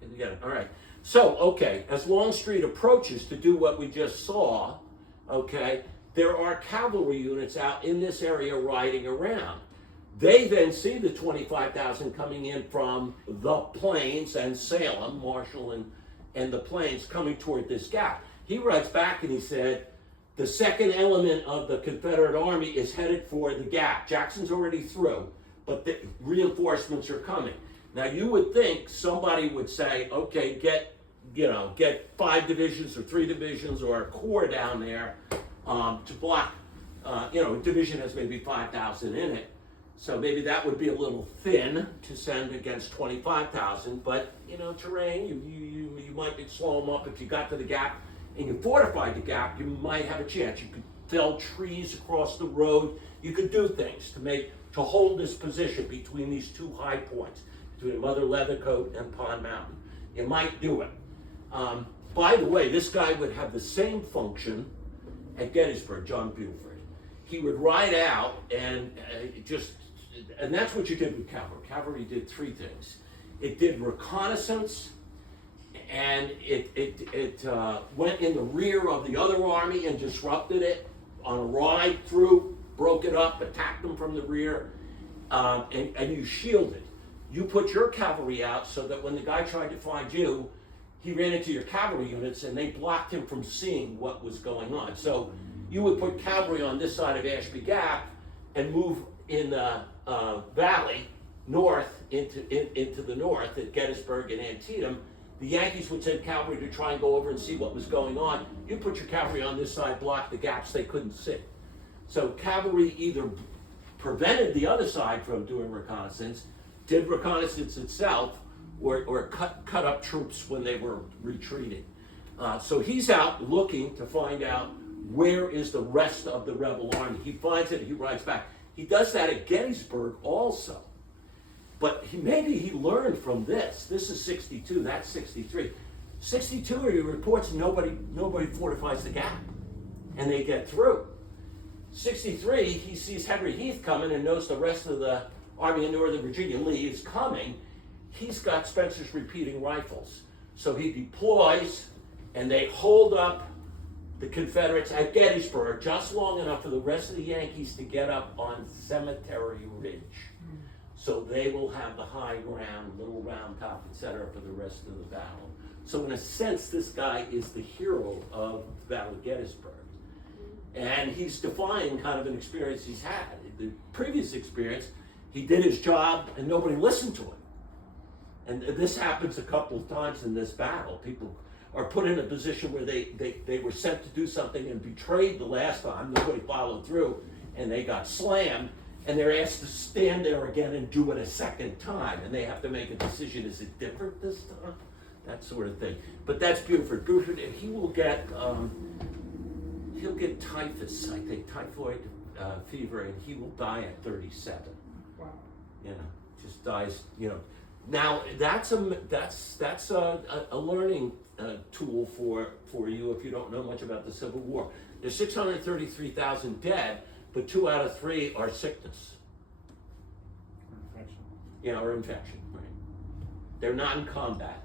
Together. All right. So, okay, as Longstreet approaches to do what we just saw, okay, there are cavalry units out in this area riding around. They then see the 25,000 coming in from the plains and Salem, Marshall and the plains coming toward this gap. He writes back and he said, the second element of the Confederate Army is headed for the gap. Jackson's already through, but the reinforcements are coming. Now you would think somebody would say, okay, get 5 divisions or 3 divisions or a corps down there to block. A division has maybe 5,000 in it, so maybe that would be a little thin to send against 25,000. But terrain, you might slow them up if you got to the gap and you fortified the gap. You might have a chance. You could fell trees across the road. You could do things to hold this position between these 2 high points, between Mother Leathercoat and Pond Mountain. You might do it. By the way, this guy would have the same function at Gettysburg, John Buford. He would ride out and that's what you did with cavalry. Cavalry did 3 things. It did reconnaissance, and it went in the rear of the other army and disrupted it on a ride through, broke it up, attacked them from the rear, and you shielded. You put your cavalry out so that when the guy tried to find you, he ran into your cavalry units and they blocked him from seeing what was going on. So you would put cavalry on this side of Ashby Gap and move in the valley north into the north at Gettysburg and Antietam. The Yankees would send cavalry to try and go over and see what was going on. You put your cavalry on this side, block the gaps they couldn't see. So cavalry either prevented the other side from doing reconnaissance, did reconnaissance itself, or cut up troops when they were retreating. So he's out looking to find out where is the rest of the rebel army. He finds it, he rides back. He does that at Gettysburg also. But maybe he learned from this. This is 62, that's 63. 62, he reports nobody fortifies the gap, and they get through. 63, he sees Henry Heath coming and knows the rest of the Army in Northern Virginia, Lee, is coming. He's got Spencer's repeating rifles. So he deploys, and they hold up the Confederates at Gettysburg just long enough for the rest of the Yankees to get up on Cemetery Ridge. So they will have the high ground, Little Round Top, etc. for the rest of the battle. So in a sense, this guy is the hero of the Battle of Gettysburg. And he's defying kind of an experience he's had. The previous experience, he did his job and nobody listened to him. And this happens a couple of times in this battle. People are put in a position where they were sent to do something and betrayed the last time. Nobody followed through and they got slammed. And they're asked to stand there again and do it a second time. And they have to make a decision, is it different this time? That sort of thing. But that's Buford. Buford, he will get, he'll get typhus, I think, typhoid fever, and he will die at 37. Wow. Just dies, Now, that's a learning tool for you if you don't know much about the Civil War. There's 633,000 dead, but 2 out of 3 are sickness. Or infection, right? They're not in combat.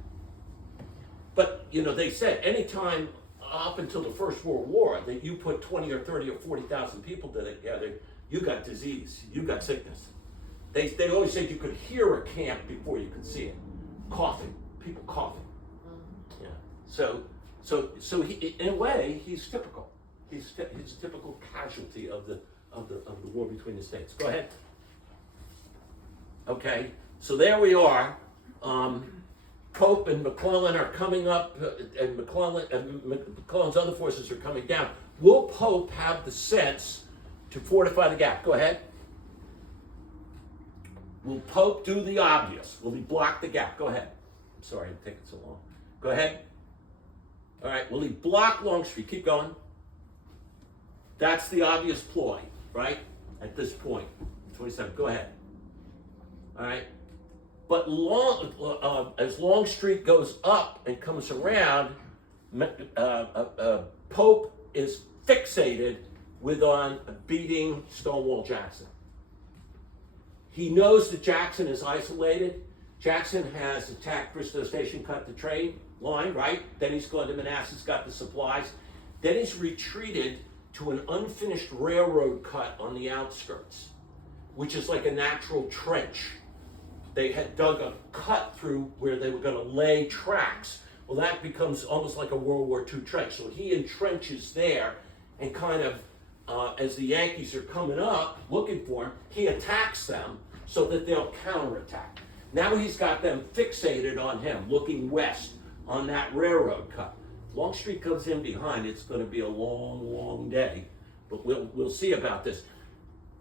But, they said anytime up until the First World War that you put 20 or 30 or 40,000 people together, you got disease, you got sickness. They always said you could hear a camp before you could see it. Coughing, people coughing. Yeah. So he, in a way, he's typical. He's a typical casualty of the war between the states. Go ahead. Okay, so there we are. Pope and McClellan are coming up, and McClellan's other forces are coming down. Will Pope have the sense to fortify the gap? Go ahead. Will Pope do the obvious? Will he block the gap? Go ahead. I'm sorry I'm taking so long. Go ahead. All right, will he block Longstreet? Keep going. That's the obvious ploy, right? At this point, 27. Go ahead. All right. But as Longstreet goes up and comes around, Pope is fixated on beating Stonewall Jackson. He knows that Jackson is isolated. Jackson has attacked Bristow Station, cut the train line, right? Then he's gone to Manassas, got the supplies. Then he's retreated to an unfinished railroad cut on the outskirts, which is like a natural trench. They had dug a cut through where they were going to lay tracks. Well, that becomes almost like a World War II trench. So he entrenches there and kind of, as the Yankees are coming up looking for him, he attacks them so that they'll counterattack. Now he's got them fixated on him, looking west on that railroad cut. Longstreet comes in behind. It's going to be a long, long day, but we'll see about this.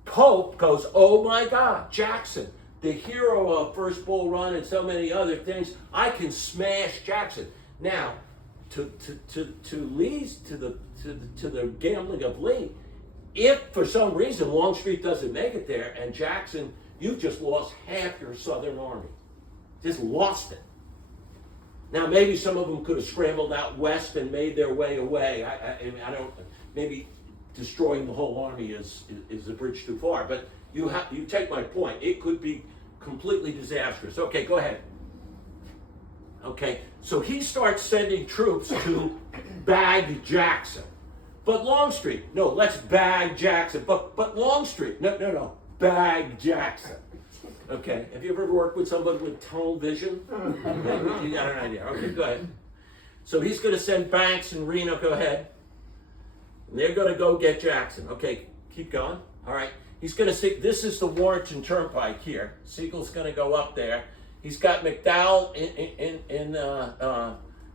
Pope goes, oh my God, Jackson, the hero of First Bull Run and so many other things. I can smash Jackson. Now, to the gambling of Lee, if for some reason Longstreet doesn't make it there and Jackson, you've just lost half your Southern Army. Just lost it. Now, maybe some of them could have scrambled out west and made their way away. I don't. Maybe destroying the whole army is a bridge too far. But you take my point. It could be completely disastrous. Okay, go ahead. Okay, so he starts sending troops to bag Jackson. But Longstreet, no, let's bag Jackson. But Longstreet, no, bag Jackson. Okay, have you ever worked with somebody with tunnel vision? You got an idea. Okay, go ahead. So he's going to send Banks and Reno, go ahead. And they're going to go get Jackson. Okay, keep going. All right. He's going to see, this is the Warrenton Turnpike here. Sigel's going to go up there. He's got McDowell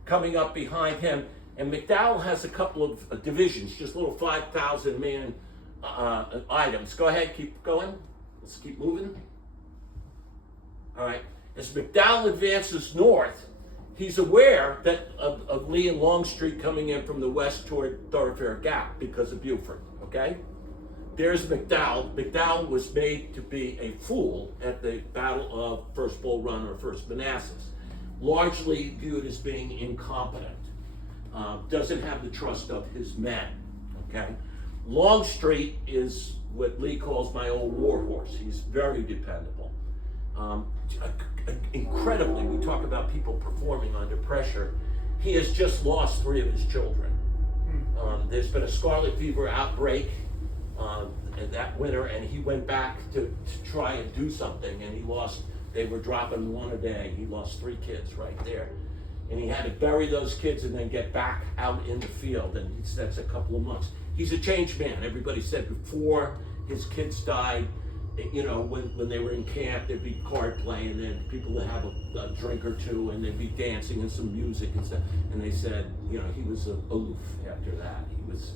coming up behind him. And McDowell has a couple of divisions, just little 5,000 man items. Go ahead, keep going. Let's keep moving. All right. As McDowell advances north, he's aware that of Lee and Longstreet coming in from the west toward Thoroughfare Gap because of Buford. Okay. There's McDowell. McDowell was made to be a fool at the Battle of First Bull Run or First Manassas, largely viewed as being incompetent. Doesn't have the trust of his men. Okay. Longstreet is what Lee calls my old war horse. He's very dependable. Incredibly, we talk about people performing under pressure. He has just lost 3 of his children. There's been a scarlet fever outbreak that winter, and he went back to try and do something, and he lost, they were dropping 1 a day. He lost 3 kids right there. And he had to bury those kids and then get back out in the field, and that's a couple of months. He's a changed man. Everybody said before his kids died, you know, when they were in camp, there'd be card playing, and people would have a drink or two, and they'd be dancing and some music and stuff. And they said, you know, he was aloof after that. He was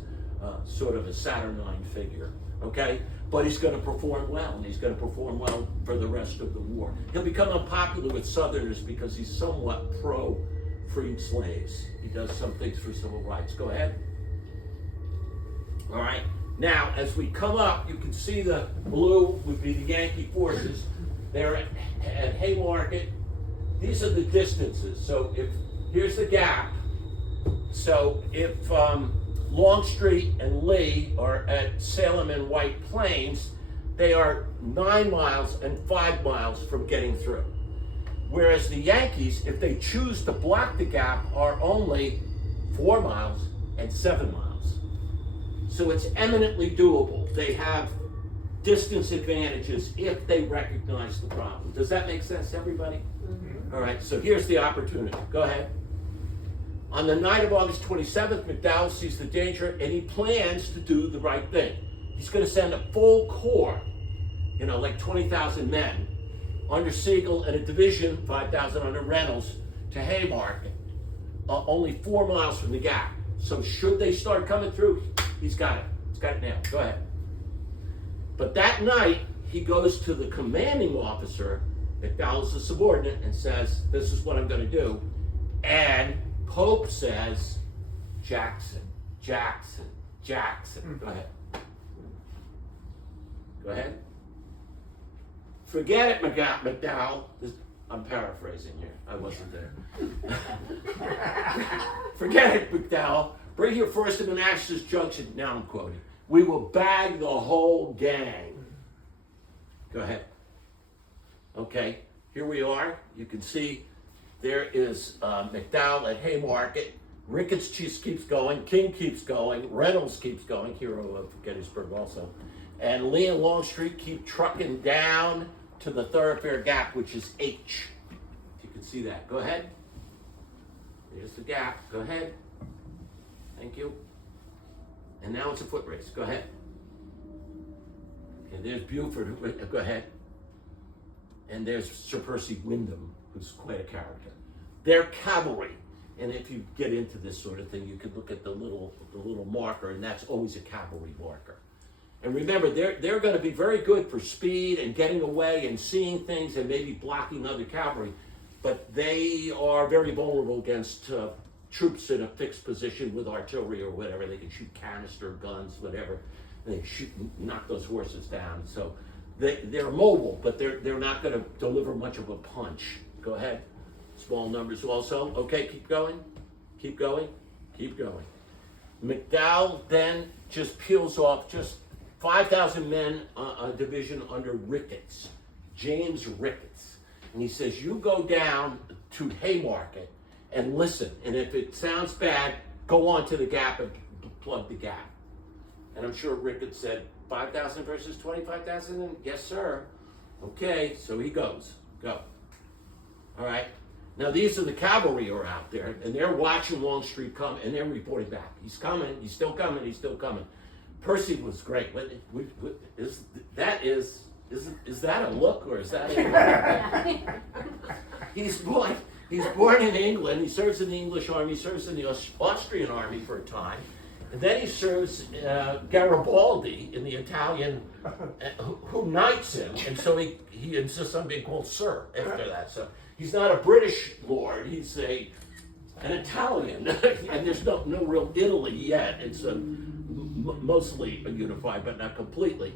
sort of a saturnine figure, okay? But he's going to perform well, and he's going to perform well for the rest of the war. He'll become unpopular with Southerners because he's somewhat pro-freed slaves. He does some things for civil rights. Go ahead. All right. Now, as we come up, you can see the blue would be the Yankee forces. They're at Haymarket. These are the distances. So if here's the gap. So if Longstreet and Lee are at Salem and White Plains, they are 9 miles and 5 miles from getting through. Whereas the Yankees, if they choose to block the gap, are only 4 miles and 7 miles. So it's eminently doable. They have distance advantages if they recognize the problem. Does that make sense to everybody? Mm-hmm. All right, so here's the opportunity. Go ahead. On the night of August 27th, McDowell sees the danger and he plans to do the right thing. He's going to send a full corps, you know, like 20,000 men, under Sigel and a division, 5,000 under Reynolds, to Haymarket, only 4 miles from the gap. So should they start coming through, he's got it. He's got it now. Go ahead. But that night, he goes to the commanding officer, McDowell's the subordinate, and says, this is what I'm gonna do. And Pope says, Jackson, Jackson, Jackson. Go ahead. Go ahead. Forget it, McDowell. I'm paraphrasing here. I wasn't there. Forget it, McDowell. Bring your force to Manassas Junction. Now I'm quoting. We will bag the whole gang. Go ahead. Okay, here we are. You can see there is McDowell at Haymarket. Ricketts just keeps going. King keeps going. Reynolds keeps going. Hero of Gettysburg also. And Lee and Longstreet keep trucking down to the Thoroughfare Gap, which is H. If you can see that. Go ahead. Here's the gap. Go ahead. Thank you. And now it's a foot race. Go ahead. Okay, there's Buford. Go ahead. And there's Sir Percy Wyndham, who's quite a character. They're cavalry. And if you get into this sort of thing, you can look at the little marker, and that's always a cavalry marker. And remember, they're going to be very good for speed and getting away and seeing things and maybe blocking other cavalry, but they are very vulnerable against troops in a fixed position with artillery or whatever. They can shoot canister guns, whatever. They shoot, knock those horses down. So they're mobile, but they're not going to deliver much of a punch. Go ahead. Small numbers also. Okay, keep going. Keep going. Keep going. McDowell then just peels off just 5,000 men, a division under Ricketts, James Ricketts. And he says, you go down to Haymarket and listen. And if it sounds bad, go on to the gap and plug the gap. And I'm sure Ricketts said, 5,000 versus 25,000? And yes, sir. Okay, so he goes. Go. All right. Now, these are the cavalry who are out there, and they're watching Longstreet come, and they're reporting back. He's coming. He's still coming. He's still coming. Percy was great. Is that a look, or is that a He's born in England. He serves in the English army. He serves in the Austrian army for a time. And then he serves Garibaldi in the Italian, who knights him. And so he insists on being called sir after that. So he's not a British lord. He's an Italian. And there's no real Italy yet. It's mostly unified, but not completely.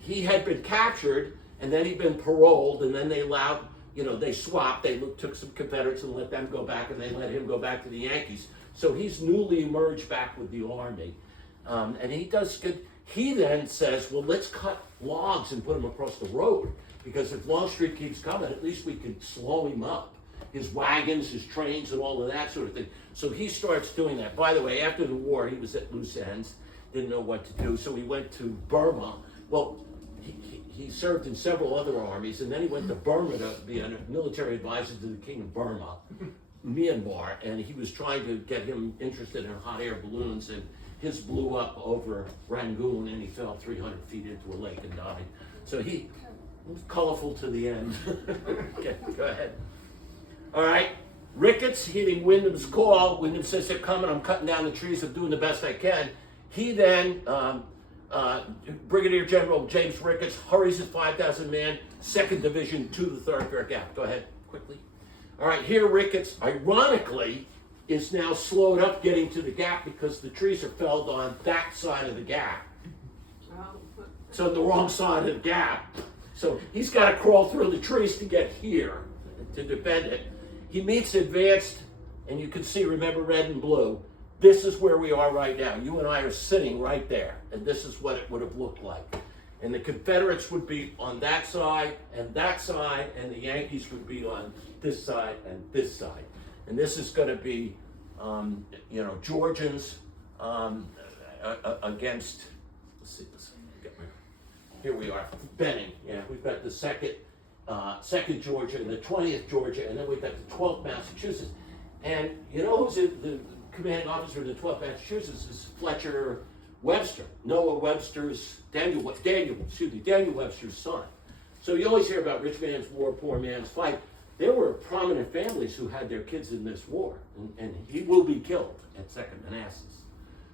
He had been captured, and then he'd been paroled, and then they allowed, they swapped. They took some Confederates and let them go back, and they let him go back to the Yankees. So he's newly emerged back with the army, and he does good. He then says, well, let's cut logs and put them across the road, because if Longstreet keeps coming, at least we can slow him up. His wagons, his trains, and all of that sort of thing. So he starts doing that. By the way, after the war, he was at loose ends, didn't know what to do, so he went to Burma. Well, he served in several other armies, and then he went to Burma to be a military advisor to the king of Burma, Myanmar, and he was trying to get him interested in hot air balloons, and his blew up over Rangoon, and he fell 300 feet into a lake and died. So he was colorful to the end. Okay, go ahead. All right, Ricketts heeding Wyndham's call. Wyndham says, they're coming, I'm cutting down the trees, I'm doing the best I can. He then, Brigadier General James Ricketts, hurries his 5,000 man 2nd Division to the Thoroughfare Gap. Go ahead, quickly. All right, here Ricketts, ironically, is now slowed up getting to the gap because the trees are felled on that side of the gap. So the wrong side of the gap. So he's got to crawl through the trees to get here to defend it. He meets advanced, and you can see, remember, red and blue. This is where we are right now. You and I are sitting right there, and this is what it would have looked like. And the Confederates would be on that side, and the Yankees would be on this side and this side. And this is going to be, Georgians against, here we are, Benning. Yeah, we've got the 2nd Georgia and the 20th Georgia, and then we've got the 12th Massachusetts. And you know who's the commanding officer of the 12th Massachusetts is Fletcher Webster, Noah Webster's, Daniel Webster's son. So you always hear about rich man's war, poor man's fight. There were prominent families who had their kids in this war, and he will be killed at 2nd Manassas.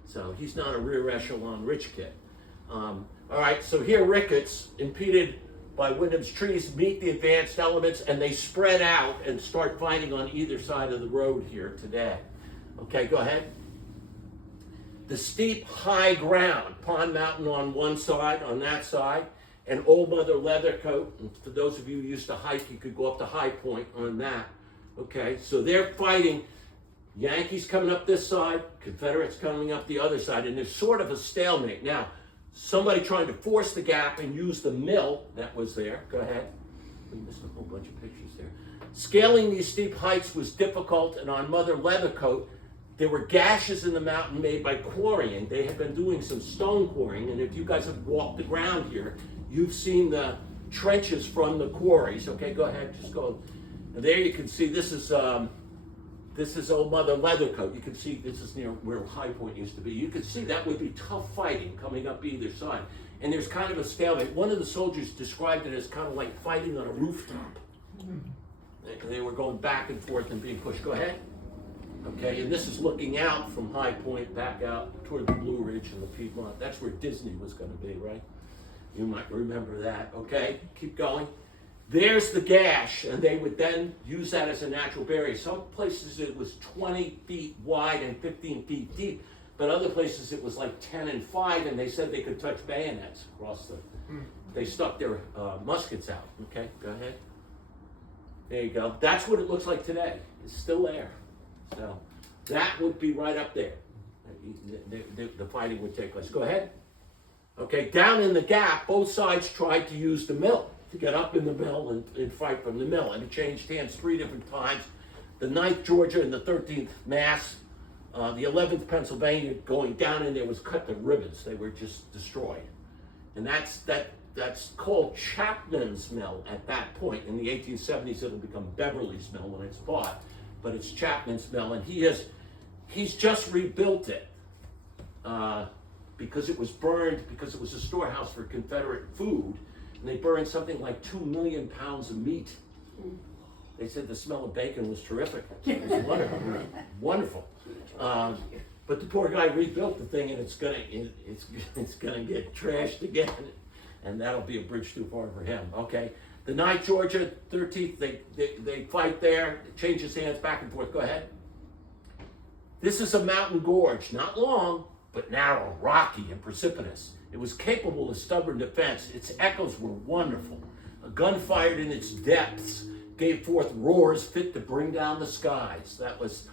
So he's not a rear echelon rich kid. All right, so here Ricketts, impeded by Wyndham's trees, meet the advanced elements, and they spread out and start fighting on either side of the road here today. Okay, go ahead. The steep high ground, Pond Mountain on one side, on that side, and Old Mother Leathercoat. And for those of you who used to hike, you could go up to High Point on that. Okay, so they're fighting. Yankees coming up this side, Confederates coming up the other side, and there's sort of a stalemate. Now, somebody trying to force the gap and use the mill that was there. Go ahead. We missed a whole bunch of pictures there. Scaling these steep heights was difficult, and on Mother Leathercoat, there were gashes in the mountain made by quarrying. They had been doing some stone quarrying, and if you guys have walked the ground here, you've seen the trenches from the quarries. Okay, go ahead, just go. And there you can see this is Old Mother Leathercoat. You can see this is near where High Point used to be. You can see that would be tough fighting coming up either side. And there's kind of a stalemate. One of the soldiers described it as kind of like fighting on a rooftop. They were going back and forth and being pushed. Go ahead. Okay, and this is looking out from High Point back out toward the Blue Ridge and the Piedmont. That's where Disney was going to be, right? You might remember that. Okay, keep going. There's the gash, and they would then use that as a natural barrier. Some places it was 20 feet wide and 15 feet deep, but other places it was like 10 and 5, and they said they could touch bayonets across the. They stuck their muskets out. Okay, go ahead. There you go. That's what it looks like today. It's still there. So that would be right up there. The fighting would take place. Go ahead. Okay, down in the gap, both sides tried to use the mill, to get up in the mill and fight from the mill. And it changed hands 3 different times. The 9th Georgia and the 13th Mass, the 11th Pennsylvania going down in there was cut to ribbons. They were just destroyed. And that's called Chapman's Mill at that point. In the 1870s, it'll become Beverly's Mill when it's bought. But it's Chapman's Mill, and he's just rebuilt it because it was burned, because it was a storehouse for Confederate food. And they burned something like 2 million pounds of meat. They said the smell of bacon was terrific. It was wonderful. Wonderful. But the poor guy rebuilt the thing, and it's gonna get trashed again, and that'll be a bridge too far for him. Okay. The 9th Georgia, 13th, they fight there. It changes hands back and forth. Go ahead. This is a mountain gorge, not long, but narrow, rocky, and precipitous. It was capable of stubborn defense. Its echoes were wonderful. A gun fired in its depths gave forth roars fit to bring down the skies. That was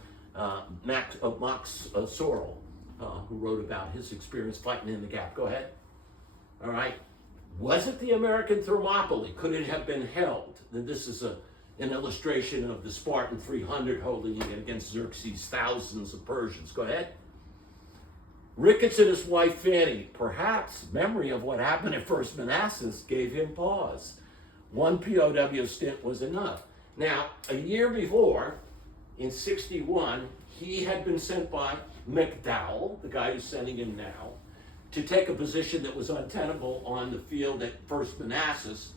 Max Sorrell, who wrote about his experience fighting in the gap. Go ahead. All right. Was it the American Thermopylae? Could it have been held? And this is an illustration of the Spartan 300 holding it against Xerxes' thousands of Persians. Go ahead. Ricketts and his wife Fanny, perhaps memory of what happened at First Manassas gave him pause. One POW stint was enough. Now, a year before, in 61, he had been sent by McDowell, the guy who's sending him now, to take a position that was untenable on the field at First Manassas,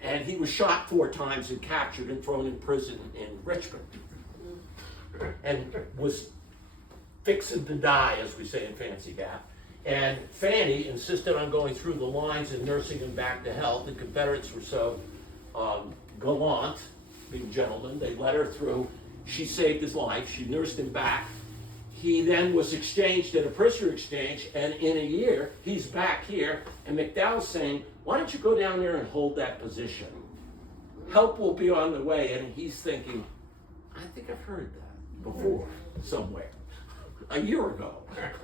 and he was shot 4 times and captured and thrown in prison in Richmond, and was fixing to die, as we say in Fancy Gap. And Fanny insisted on going through the lines and nursing him back to health. The Confederates were so gallant, being gentlemen, they let her through. She saved his life. She nursed him back. He then was exchanged at a prisoner exchange, and in a year, he's back here, and McDowell's saying, why don't you go down there and hold that position? Help will be on the way, and he's thinking, I think I've heard that before, somewhere, a year ago.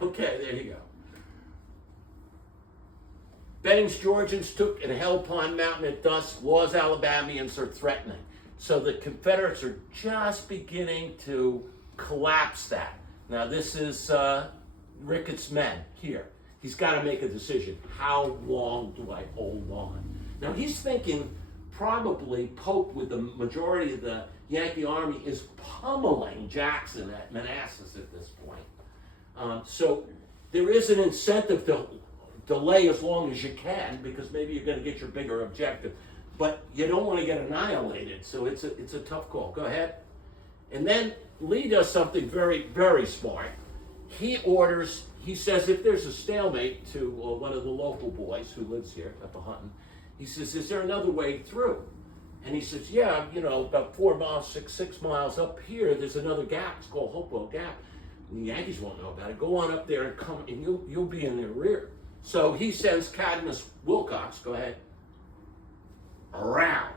Okay, there you go. Benning's Georgians took and held Pond Mountain at dusk. Law's Alabamians are threatening. So the Confederates are just beginning to collapse that. Now this is Ricketts' men here. He's got to make a decision. How long do I hold on? Now he's thinking probably Pope, with the majority of the Yankee army, is pummeling Jackson at Manassas at this point. So there is an incentive to delay as long as you can, because maybe you're going to get your bigger objective. But you don't want to get annihilated, so it's a tough call. Go ahead. And then Lee does something very, very smart. He he says if there's a stalemate to one of the local boys who lives here up a hunting, he says, is there another way through? And he says, yeah, you know, about 4 miles, six miles up here, there's another gap. It's called Hopewell Gap. And the Yankees won't know about it. Go on up there and come, and you'll be in their rear. So he sends Cadmus Wilcox, go ahead, around.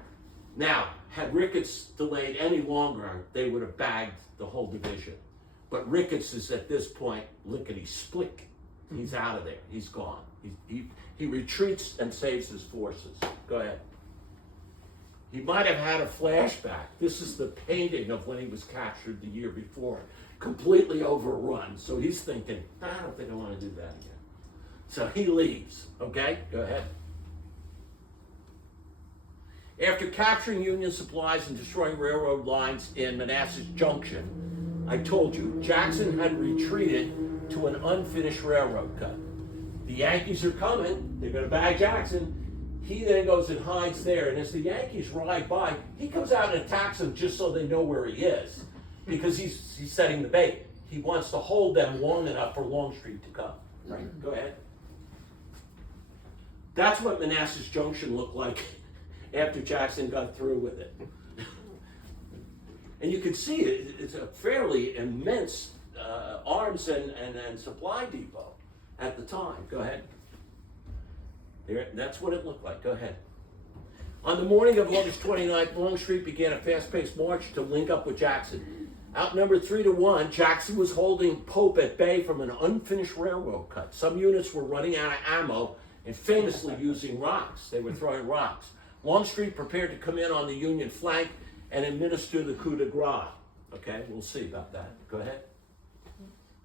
Now, had Ricketts delayed any longer, they would have bagged the whole division. But Ricketts is at this point lickety-split. He's out of there. He's gone. He retreats and saves his forces. Go ahead. He might have had a flashback. This is the painting of when he was captured the year before. Completely overrun. So he's thinking, I don't think I want to do that again. So he leaves. Okay? Go ahead. After capturing Union supplies and destroying railroad lines in Manassas Junction, I told you, Jackson had retreated to an unfinished railroad cut. The Yankees are coming. They're going to bag Jackson. He then goes and hides there. And as the Yankees ride by, he comes out and attacks them just so they know where he is. Because he's setting the bait. He wants to hold them long enough for Longstreet to come. Right? Go ahead. That's what Manassas Junction looked like after Jackson got through with it. And you can see it's a fairly immense arms and supply depot at the time. Go ahead. There, that's what it looked like. Go ahead. On the morning of August 29th, Longstreet began a fast-paced march to link up with Jackson. Outnumbered 3-1, Jackson was holding Pope at bay from an unfinished railroad cut. Some units were running out of ammo and famously using rocks. They were throwing rocks. Longstreet prepared to come in on the Union flank and administer the coup de grace. Okay, we'll see about that. Go ahead.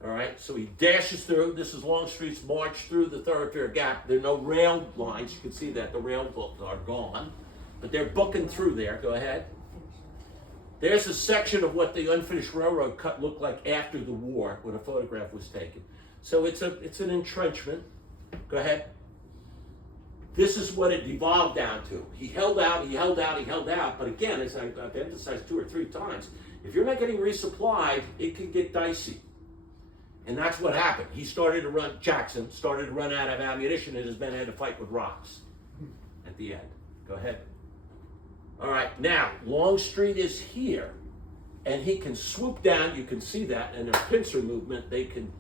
All right, so he dashes through. This is Longstreet's march through the Thoroughfare Gap. There are no rail lines. You can see that the rails are gone, but they're booking through there. Go ahead. There's a section of what the unfinished railroad cut looked like after the war when a photograph was taken. So it's an entrenchment. Go ahead. This is what it devolved down to. He held out, he held out, he held out. But again, as I've emphasized 2 or 3 times, if you're not getting resupplied, it can get dicey. And that's what happened. Jackson started to run out of ammunition, and his men had to fight with rocks at the end. Go ahead. All right, now, Longstreet is here, and he can swoop down. You can see that in their pincer movement. They can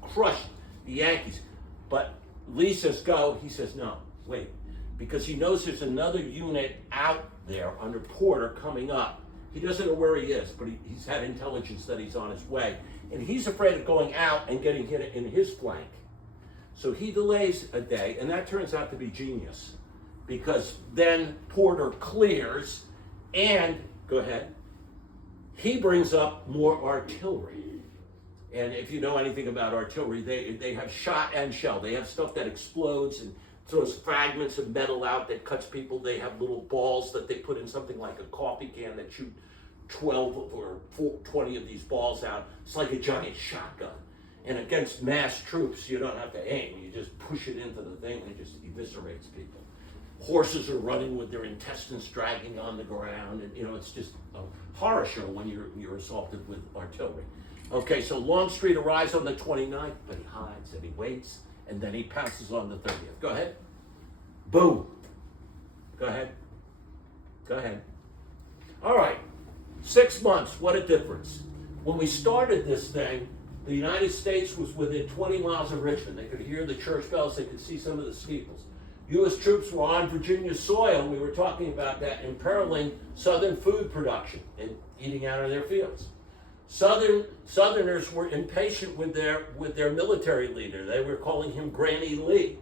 crush the Yankees. But Lee says go. He says no, wait, because he knows there's another unit out there under Porter coming up. He doesn't know where he is, but he's had intelligence that he's on his way. And he's afraid of going out and getting hit in his flank. So he delays a day, and that turns out to be genius. Because then Porter clears, and, go ahead, he brings up more artillery. And if you know anything about artillery, they have shot and shell. They have stuff that explodes and throws fragments of metal out that cuts people. They have little balls that they put in something like a coffee can that shoot 12 or 20 of these balls out. It's like a giant shotgun. And against mass troops, you don't have to aim. You just push it into the thing and it just eviscerates people. Horses are running with their intestines dragging on the ground. And, it's just a horror show when you're assaulted with artillery. Okay, so Longstreet arrives on the 29th, but he hides and he waits, and then he pounces on the 30th. Go ahead. Boom. Go ahead. Go ahead. All right. 6 months, what a difference. When we started this thing, the United States was within 20 miles of Richmond. They could hear the church bells, they could see some of the steeples. U.S. troops were on Virginia soil, we were talking about that, imperiling Southern food production and eating out of their fields. Southerners were impatient with their military leader. They were calling him Granny Lee.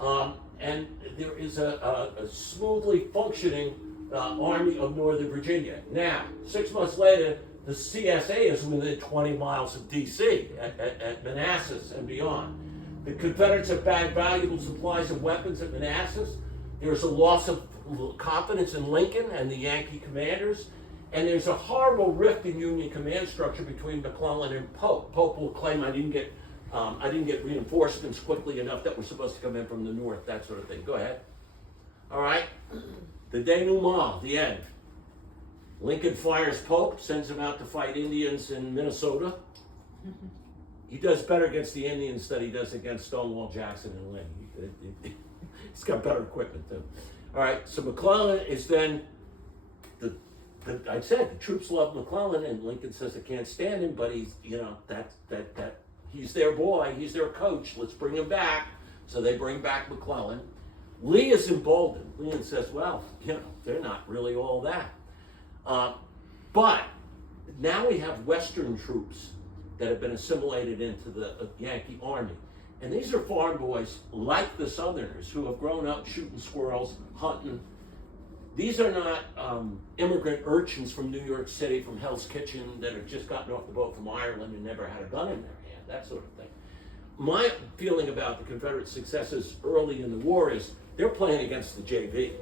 And there is a smoothly functioning Army of Northern Virginia. Now, 6 months later, the CSA is within 20 miles of D.C., at Manassas and beyond. The Confederates have bagged valuable supplies of weapons at Manassas. There's a loss of confidence in Lincoln and the Yankee commanders. And there's a horrible rift in Union command structure between McClellan and Pope. Pope will claim I didn't get reinforcements quickly enough that were supposed to come in from the north, that sort of thing. Go ahead. All right. The denouement, the end. Lincoln fires Pope, sends him out to fight Indians in Minnesota. he does better against the Indians than he does against Stonewall Jackson and Lee. He's got better equipment too. All right, so McClellan is then I said the troops love McClellan, and Lincoln says I can't stand him, but he's that he's their boy, he's their coach. Let's bring him back. So they bring back McClellan. Lee is emboldened. Lee says, well, they're not really all that. But now we have Western troops that have been assimilated into the Yankee Army. And these are farm boys like the Southerners who have grown up shooting squirrels, hunting. These are not immigrant urchins from New York City, from Hell's Kitchen, that have just gotten off the boat from Ireland and never had a gun in their hand, that sort of thing. My feeling about the Confederate successes early in the war is they're playing against the JV.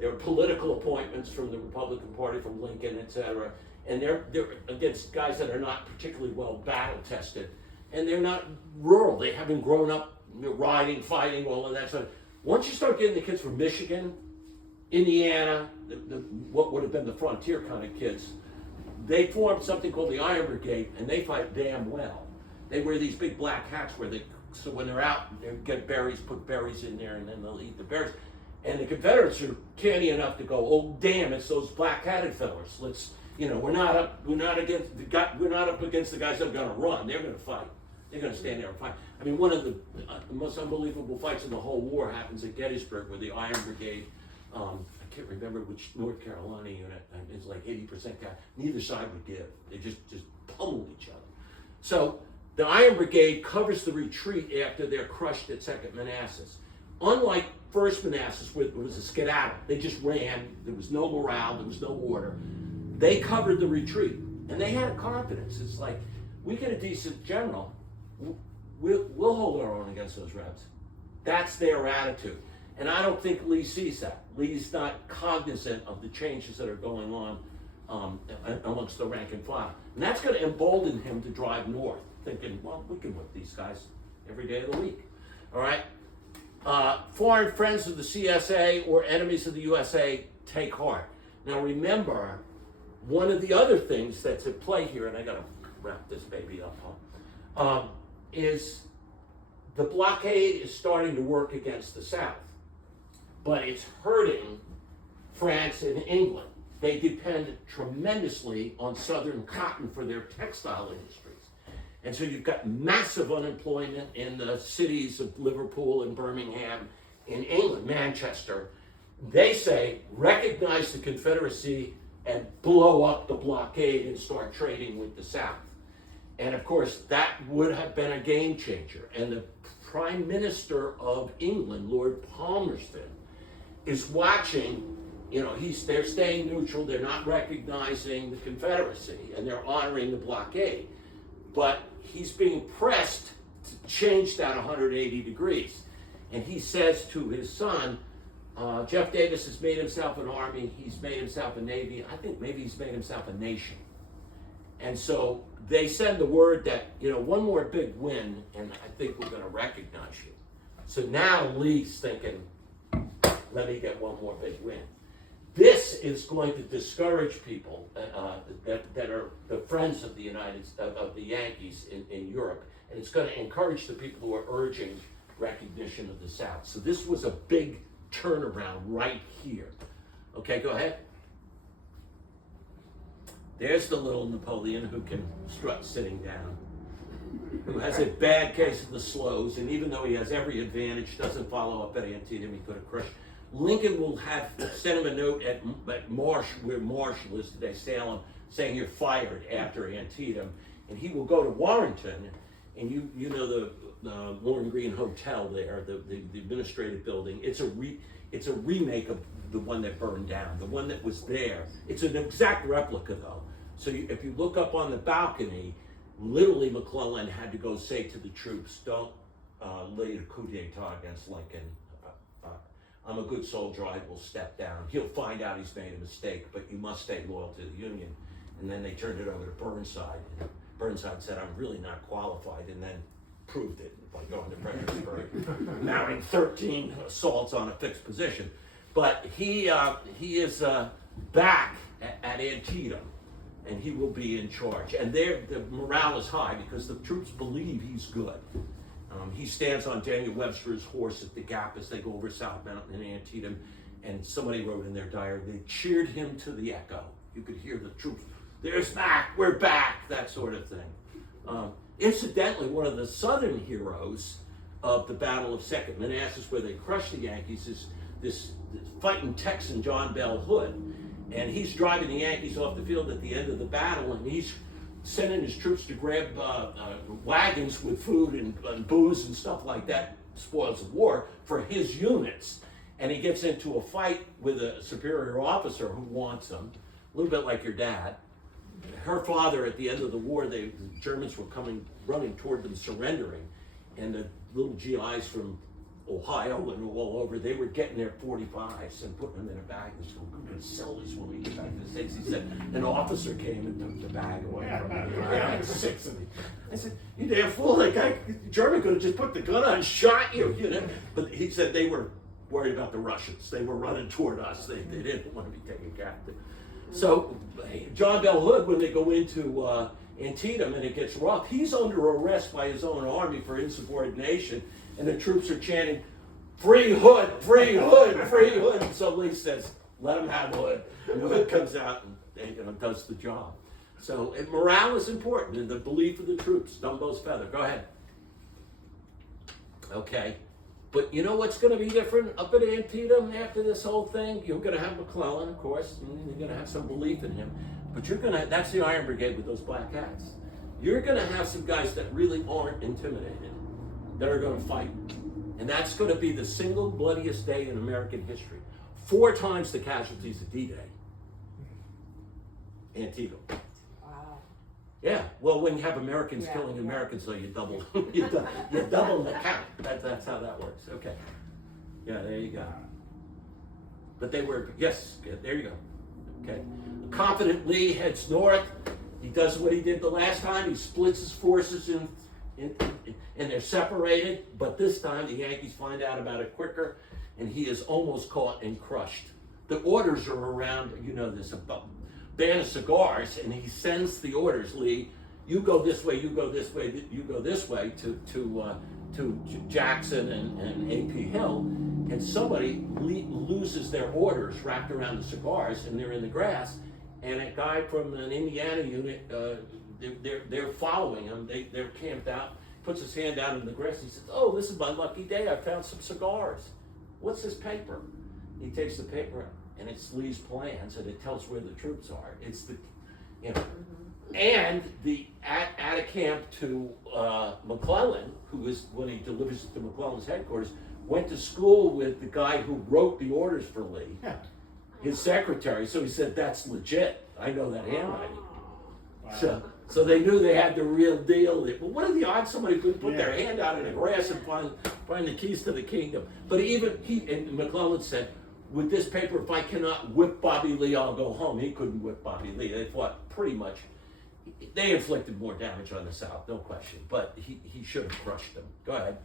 There are political appointments from the Republican Party, from Lincoln, etc. And they're against guys that are not particularly well battle tested. And they're not rural. They haven't grown up riding, fighting, all of that stuff. Once you start getting the kids from Michigan, Indiana, what would have been the frontier kind of kids, they formed something called the Iron Brigade, and they fight damn well. They wear these big black hats so when they're out, they get berries, put berries in there, and then they'll eat the berries. And the Confederates are canny enough to go, oh damn, it's those black-hatted fellas. We're not up against the guys that are going to run. They're going to fight. They're going to stand there and fight. I mean, one of the most unbelievable fights in the whole war happens at Gettysburg, where the Iron Brigade, I can't remember which North Carolina unit, it's like 80% guy. Neither side would give. They just pummeled each other. So the Iron Brigade covers the retreat after they're crushed at Second Manassas. Unlike First Manassas, where it was a skedaddle, they just ran. There was no morale. There was no order. They covered the retreat, and they had confidence. It's like, we get a decent general, we'll hold our own against those Rebs. That's their attitude. And I don't think Lee sees that. Lee's not cognizant of the changes that are going on amongst the rank and file. And that's going to embolden him to drive north, thinking, well, we can whip these guys every day of the week. All right? Foreign friends of the CSA or enemies of the USA, take heart. Now remember, one of the other things that's at play here, and I got to wrap this baby up, is the blockade is starting to work against the South, but it's hurting France and England. They depend tremendously on Southern cotton for their textile industries. And so you've got massive unemployment in the cities of Liverpool and Birmingham, in England, Manchester. They say, recognize the Confederacy and blow up the blockade and start trading with the South. And of course, that would have been a game changer. And the Prime Minister of England, Lord Palmerston, is watching, they're staying neutral, they're not recognizing the Confederacy, and they're honoring the blockade. But he's being pressed to change that 180 degrees. And he says to his son, Jeff Davis has made himself an army, he's made himself a navy, I think maybe he's made himself a nation. And so they send the word that, one more big win, and I think we're going to recognize you. So now Lee's thinking, let me get one more big win. This is going to discourage people that are the friends of the of the Yankees in Europe, and it's going to encourage the people who are urging recognition of the South. So this was a big turnaround right here. Okay, go ahead. There's the little Napoleon who can strut sitting down, who has a bad case of the slows, and even though he has every advantage, doesn't follow up at Antietam, he could have crushed. Lincoln will send him a note at Marsh, where Marshall is today, Salem, saying you're fired after Antietam, and he will go to Warrenton, and you know the Warren Green Hotel there, the administrative building. It's a remake of the one that burned down, the one that was there. It's an exact replica though. So if you look up on the balcony, literally McClellan had to go say to the troops, don't lead a coup d'etat against Lincoln. I'm a good soldier, I will step down. He'll find out he's made a mistake, but you must stay loyal to the Union. And then they turned it over to Burnside. And Burnside said, I'm really not qualified, and then proved it by going to Fredericksburg, mounting 13 assaults on a fixed position. But he is back at Antietam, and he will be in charge. And the morale is high because the troops believe he's good. He stands on Daniel Webster's horse at the Gap as they go over South Mountain in Antietam, and somebody wrote in their diary, they cheered him to the echo. You could hear the troops, there's Mac, we're back, that sort of thing. Incidentally, one of the Southern heroes of the Battle of Second Manassas, where they crushed the Yankees, is this fighting Texan, John Bell Hood. And he's driving the Yankees off the field at the end of the battle, and he's sending his troops to grab wagons with food and booze and stuff like that, spoils of war, for his units. And he gets into a fight with a superior officer who wants him, a little bit like your dad. Her father, at the end of the war, the Germans were running toward them, surrendering, and the little GIs from Ohio and all over, they were getting their 45s and putting them in a bag and said, we're going to sell this when we get back to the States. He said, an officer came and took the bag away from me. Yeah, like 6 of me. I said, you damn fool, that guy, German could have just put the gun on and shot you, you know. But he said they were worried about the Russians. They were running toward us. They didn't want to be taken captive. So John Bell Hood, when they go into Antietam and it gets rough, he's under arrest by his own army for insubordination. And the troops are chanting, free Hood, free Hood, free Hood. And so Lee says, let him have Hood. And Hood comes out and does the job. So morale is important, and the belief of the troops. Dumbo's feather. Go ahead. Okay. But you know what's going to be different up at Antietam after this whole thing? You're going to have McClellan, of course, and you're going to have some belief in him. But you're going to, that's the Iron Brigade with those black hats. You're going to have some guys that really aren't intimidated, that are going to fight. And that's going to be the single bloodiest day in American history. 4 times the casualties of D-Day. Antietam. Wow. Yeah, well, when you have Americans killing Americans, so you double, you double the count. That's how that works. Okay. Yeah, there you go. But they were, yes, there you go. Okay. Confident Lee heads north. He does what he did the last time. He splits his forces and they're separated, but this time the Yankees find out about it quicker, and he is almost caught and crushed. The orders are around, you know this, a band of cigars, and he sends the orders, Lee, you go this way, you go this way, you go this way, to Jackson and A.P. Hill, and somebody loses their orders wrapped around the cigars, and they're in the grass, and a guy from an Indiana unit, they're following him. They're camped out. Puts his hand down in the grass. He says, "Oh, this is my lucky day. I found some cigars. What's this paper?" He takes the paper out, and it's Lee's plans, and it tells where the troops are. It's the, you know, and the at a camp to McClellan, who is when he delivers it to McClellan's headquarters, went to school with the guy who wrote the orders for Lee, his secretary. So he said, "That's legit. I know that handwriting." Wow. So they knew they had the real deal. Well, what are the odds somebody could put their hand out in the grass and find the keys to the kingdom? But even and McClellan said, with this paper, if I cannot whip Bobby Lee, I'll go home. He couldn't whip Bobby Lee. They fought pretty much. They inflicted more damage on the South, no question. But he should have crushed them. Go ahead.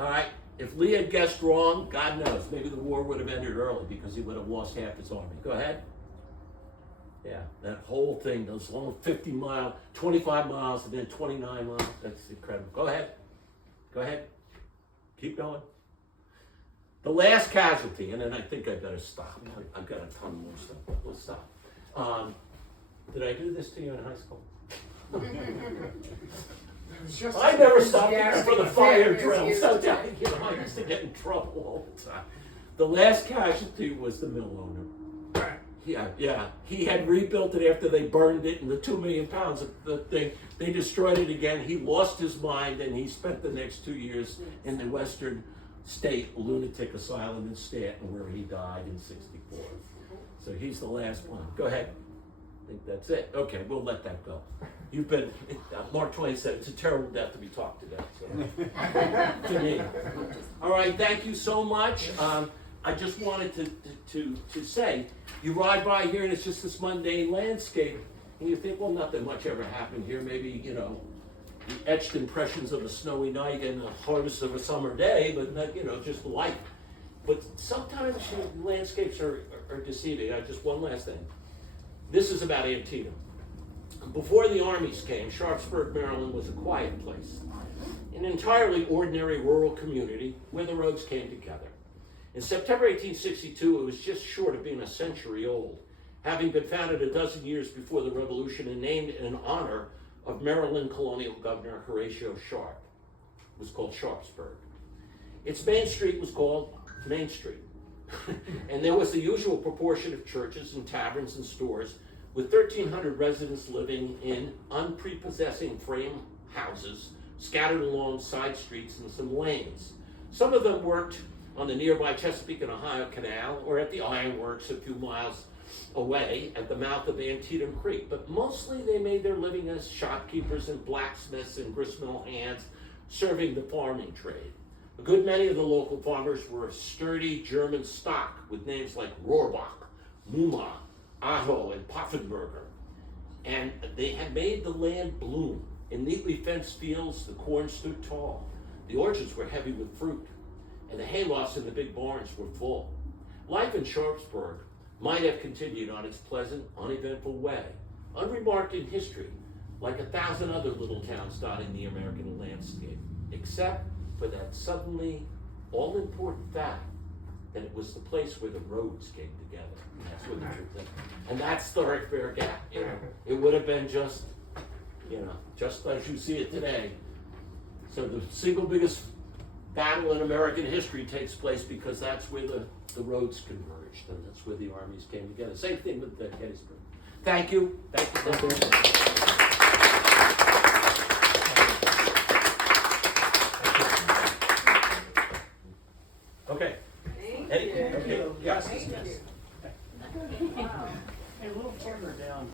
All right. If Lee had guessed wrong, God knows, maybe the war would have ended early because he would have lost half his army. Go ahead. Yeah, that whole thing, those long 25 miles, and then 29 miles. That's incredible. Go ahead. Go ahead. Keep going. The last casualty, and then I think I better stop. I've got a ton more stuff, but we'll stop. Did I do this to you in high school? I never stopped for the fire drill. So you know, I used to get in trouble all the time. The last casualty was the mill owner. Yeah. He had rebuilt it after they burned it, and the 2 million pounds of the thing, they destroyed it again. He lost his mind, and he spent the next 2 years in the Western State Lunatic Asylum in Stanton, where he died in '64. So he's the last one. Go ahead. I think that's it. Okay, we'll let that go. You've been, Mark Twain said, it's a terrible death to be talked to death. So. To me. All right, thank you so much. I just wanted to say, you ride by here and it's just this mundane landscape, and you think, well, nothing much ever happened here. Maybe, you know, the etched impressions of a snowy night and the harvest of a summer day, but not, you know, just life. But sometimes landscapes are deceiving. Just one last thing. This is about Antietam. Before the armies came, Sharpsburg, Maryland was a quiet place, an entirely ordinary rural community where the roads came together. In September 1862, it was just short of being a century old, having been founded a dozen years before the Revolution and named in honor of Maryland colonial governor Horatio Sharp. It was called Sharpsburg. Its main street was called Main Street. And there was the usual proportion of churches and taverns and stores, with 1,300 residents living in unprepossessing frame houses scattered along side streets and some lanes. Some of them worked on the nearby Chesapeake and Ohio Canal or at the ironworks a few miles away at the mouth of Antietam Creek, but mostly they made their living as shopkeepers and blacksmiths and gristmill hands serving the farming trade. A good many of the local farmers were sturdy German stock with names like Rohrbach, Muma, Otto, and Poffenberger. And they had made the land bloom. In neatly fenced fields, the corn stood tall. The orchards were heavy with fruit, and the haylofts in the big barns were full. Life in Sharpsburg might have continued on its pleasant, uneventful way, unremarked in history, like 1,000 other little towns dotting the American landscape, except for that suddenly all-important fact that it was the place where the roads came together. And that's what the truth is. And that's Thoroughfare Gap. It would have been just, just as you see it today. So the single biggest battle in American history takes place because that's where the roads converged, and that's where the armies came together. Same thing with Gettysburg. Thank you. Thank you. Okay. Thank Eddie? you. Okay. Yes. Thank you. Hey, a little further down.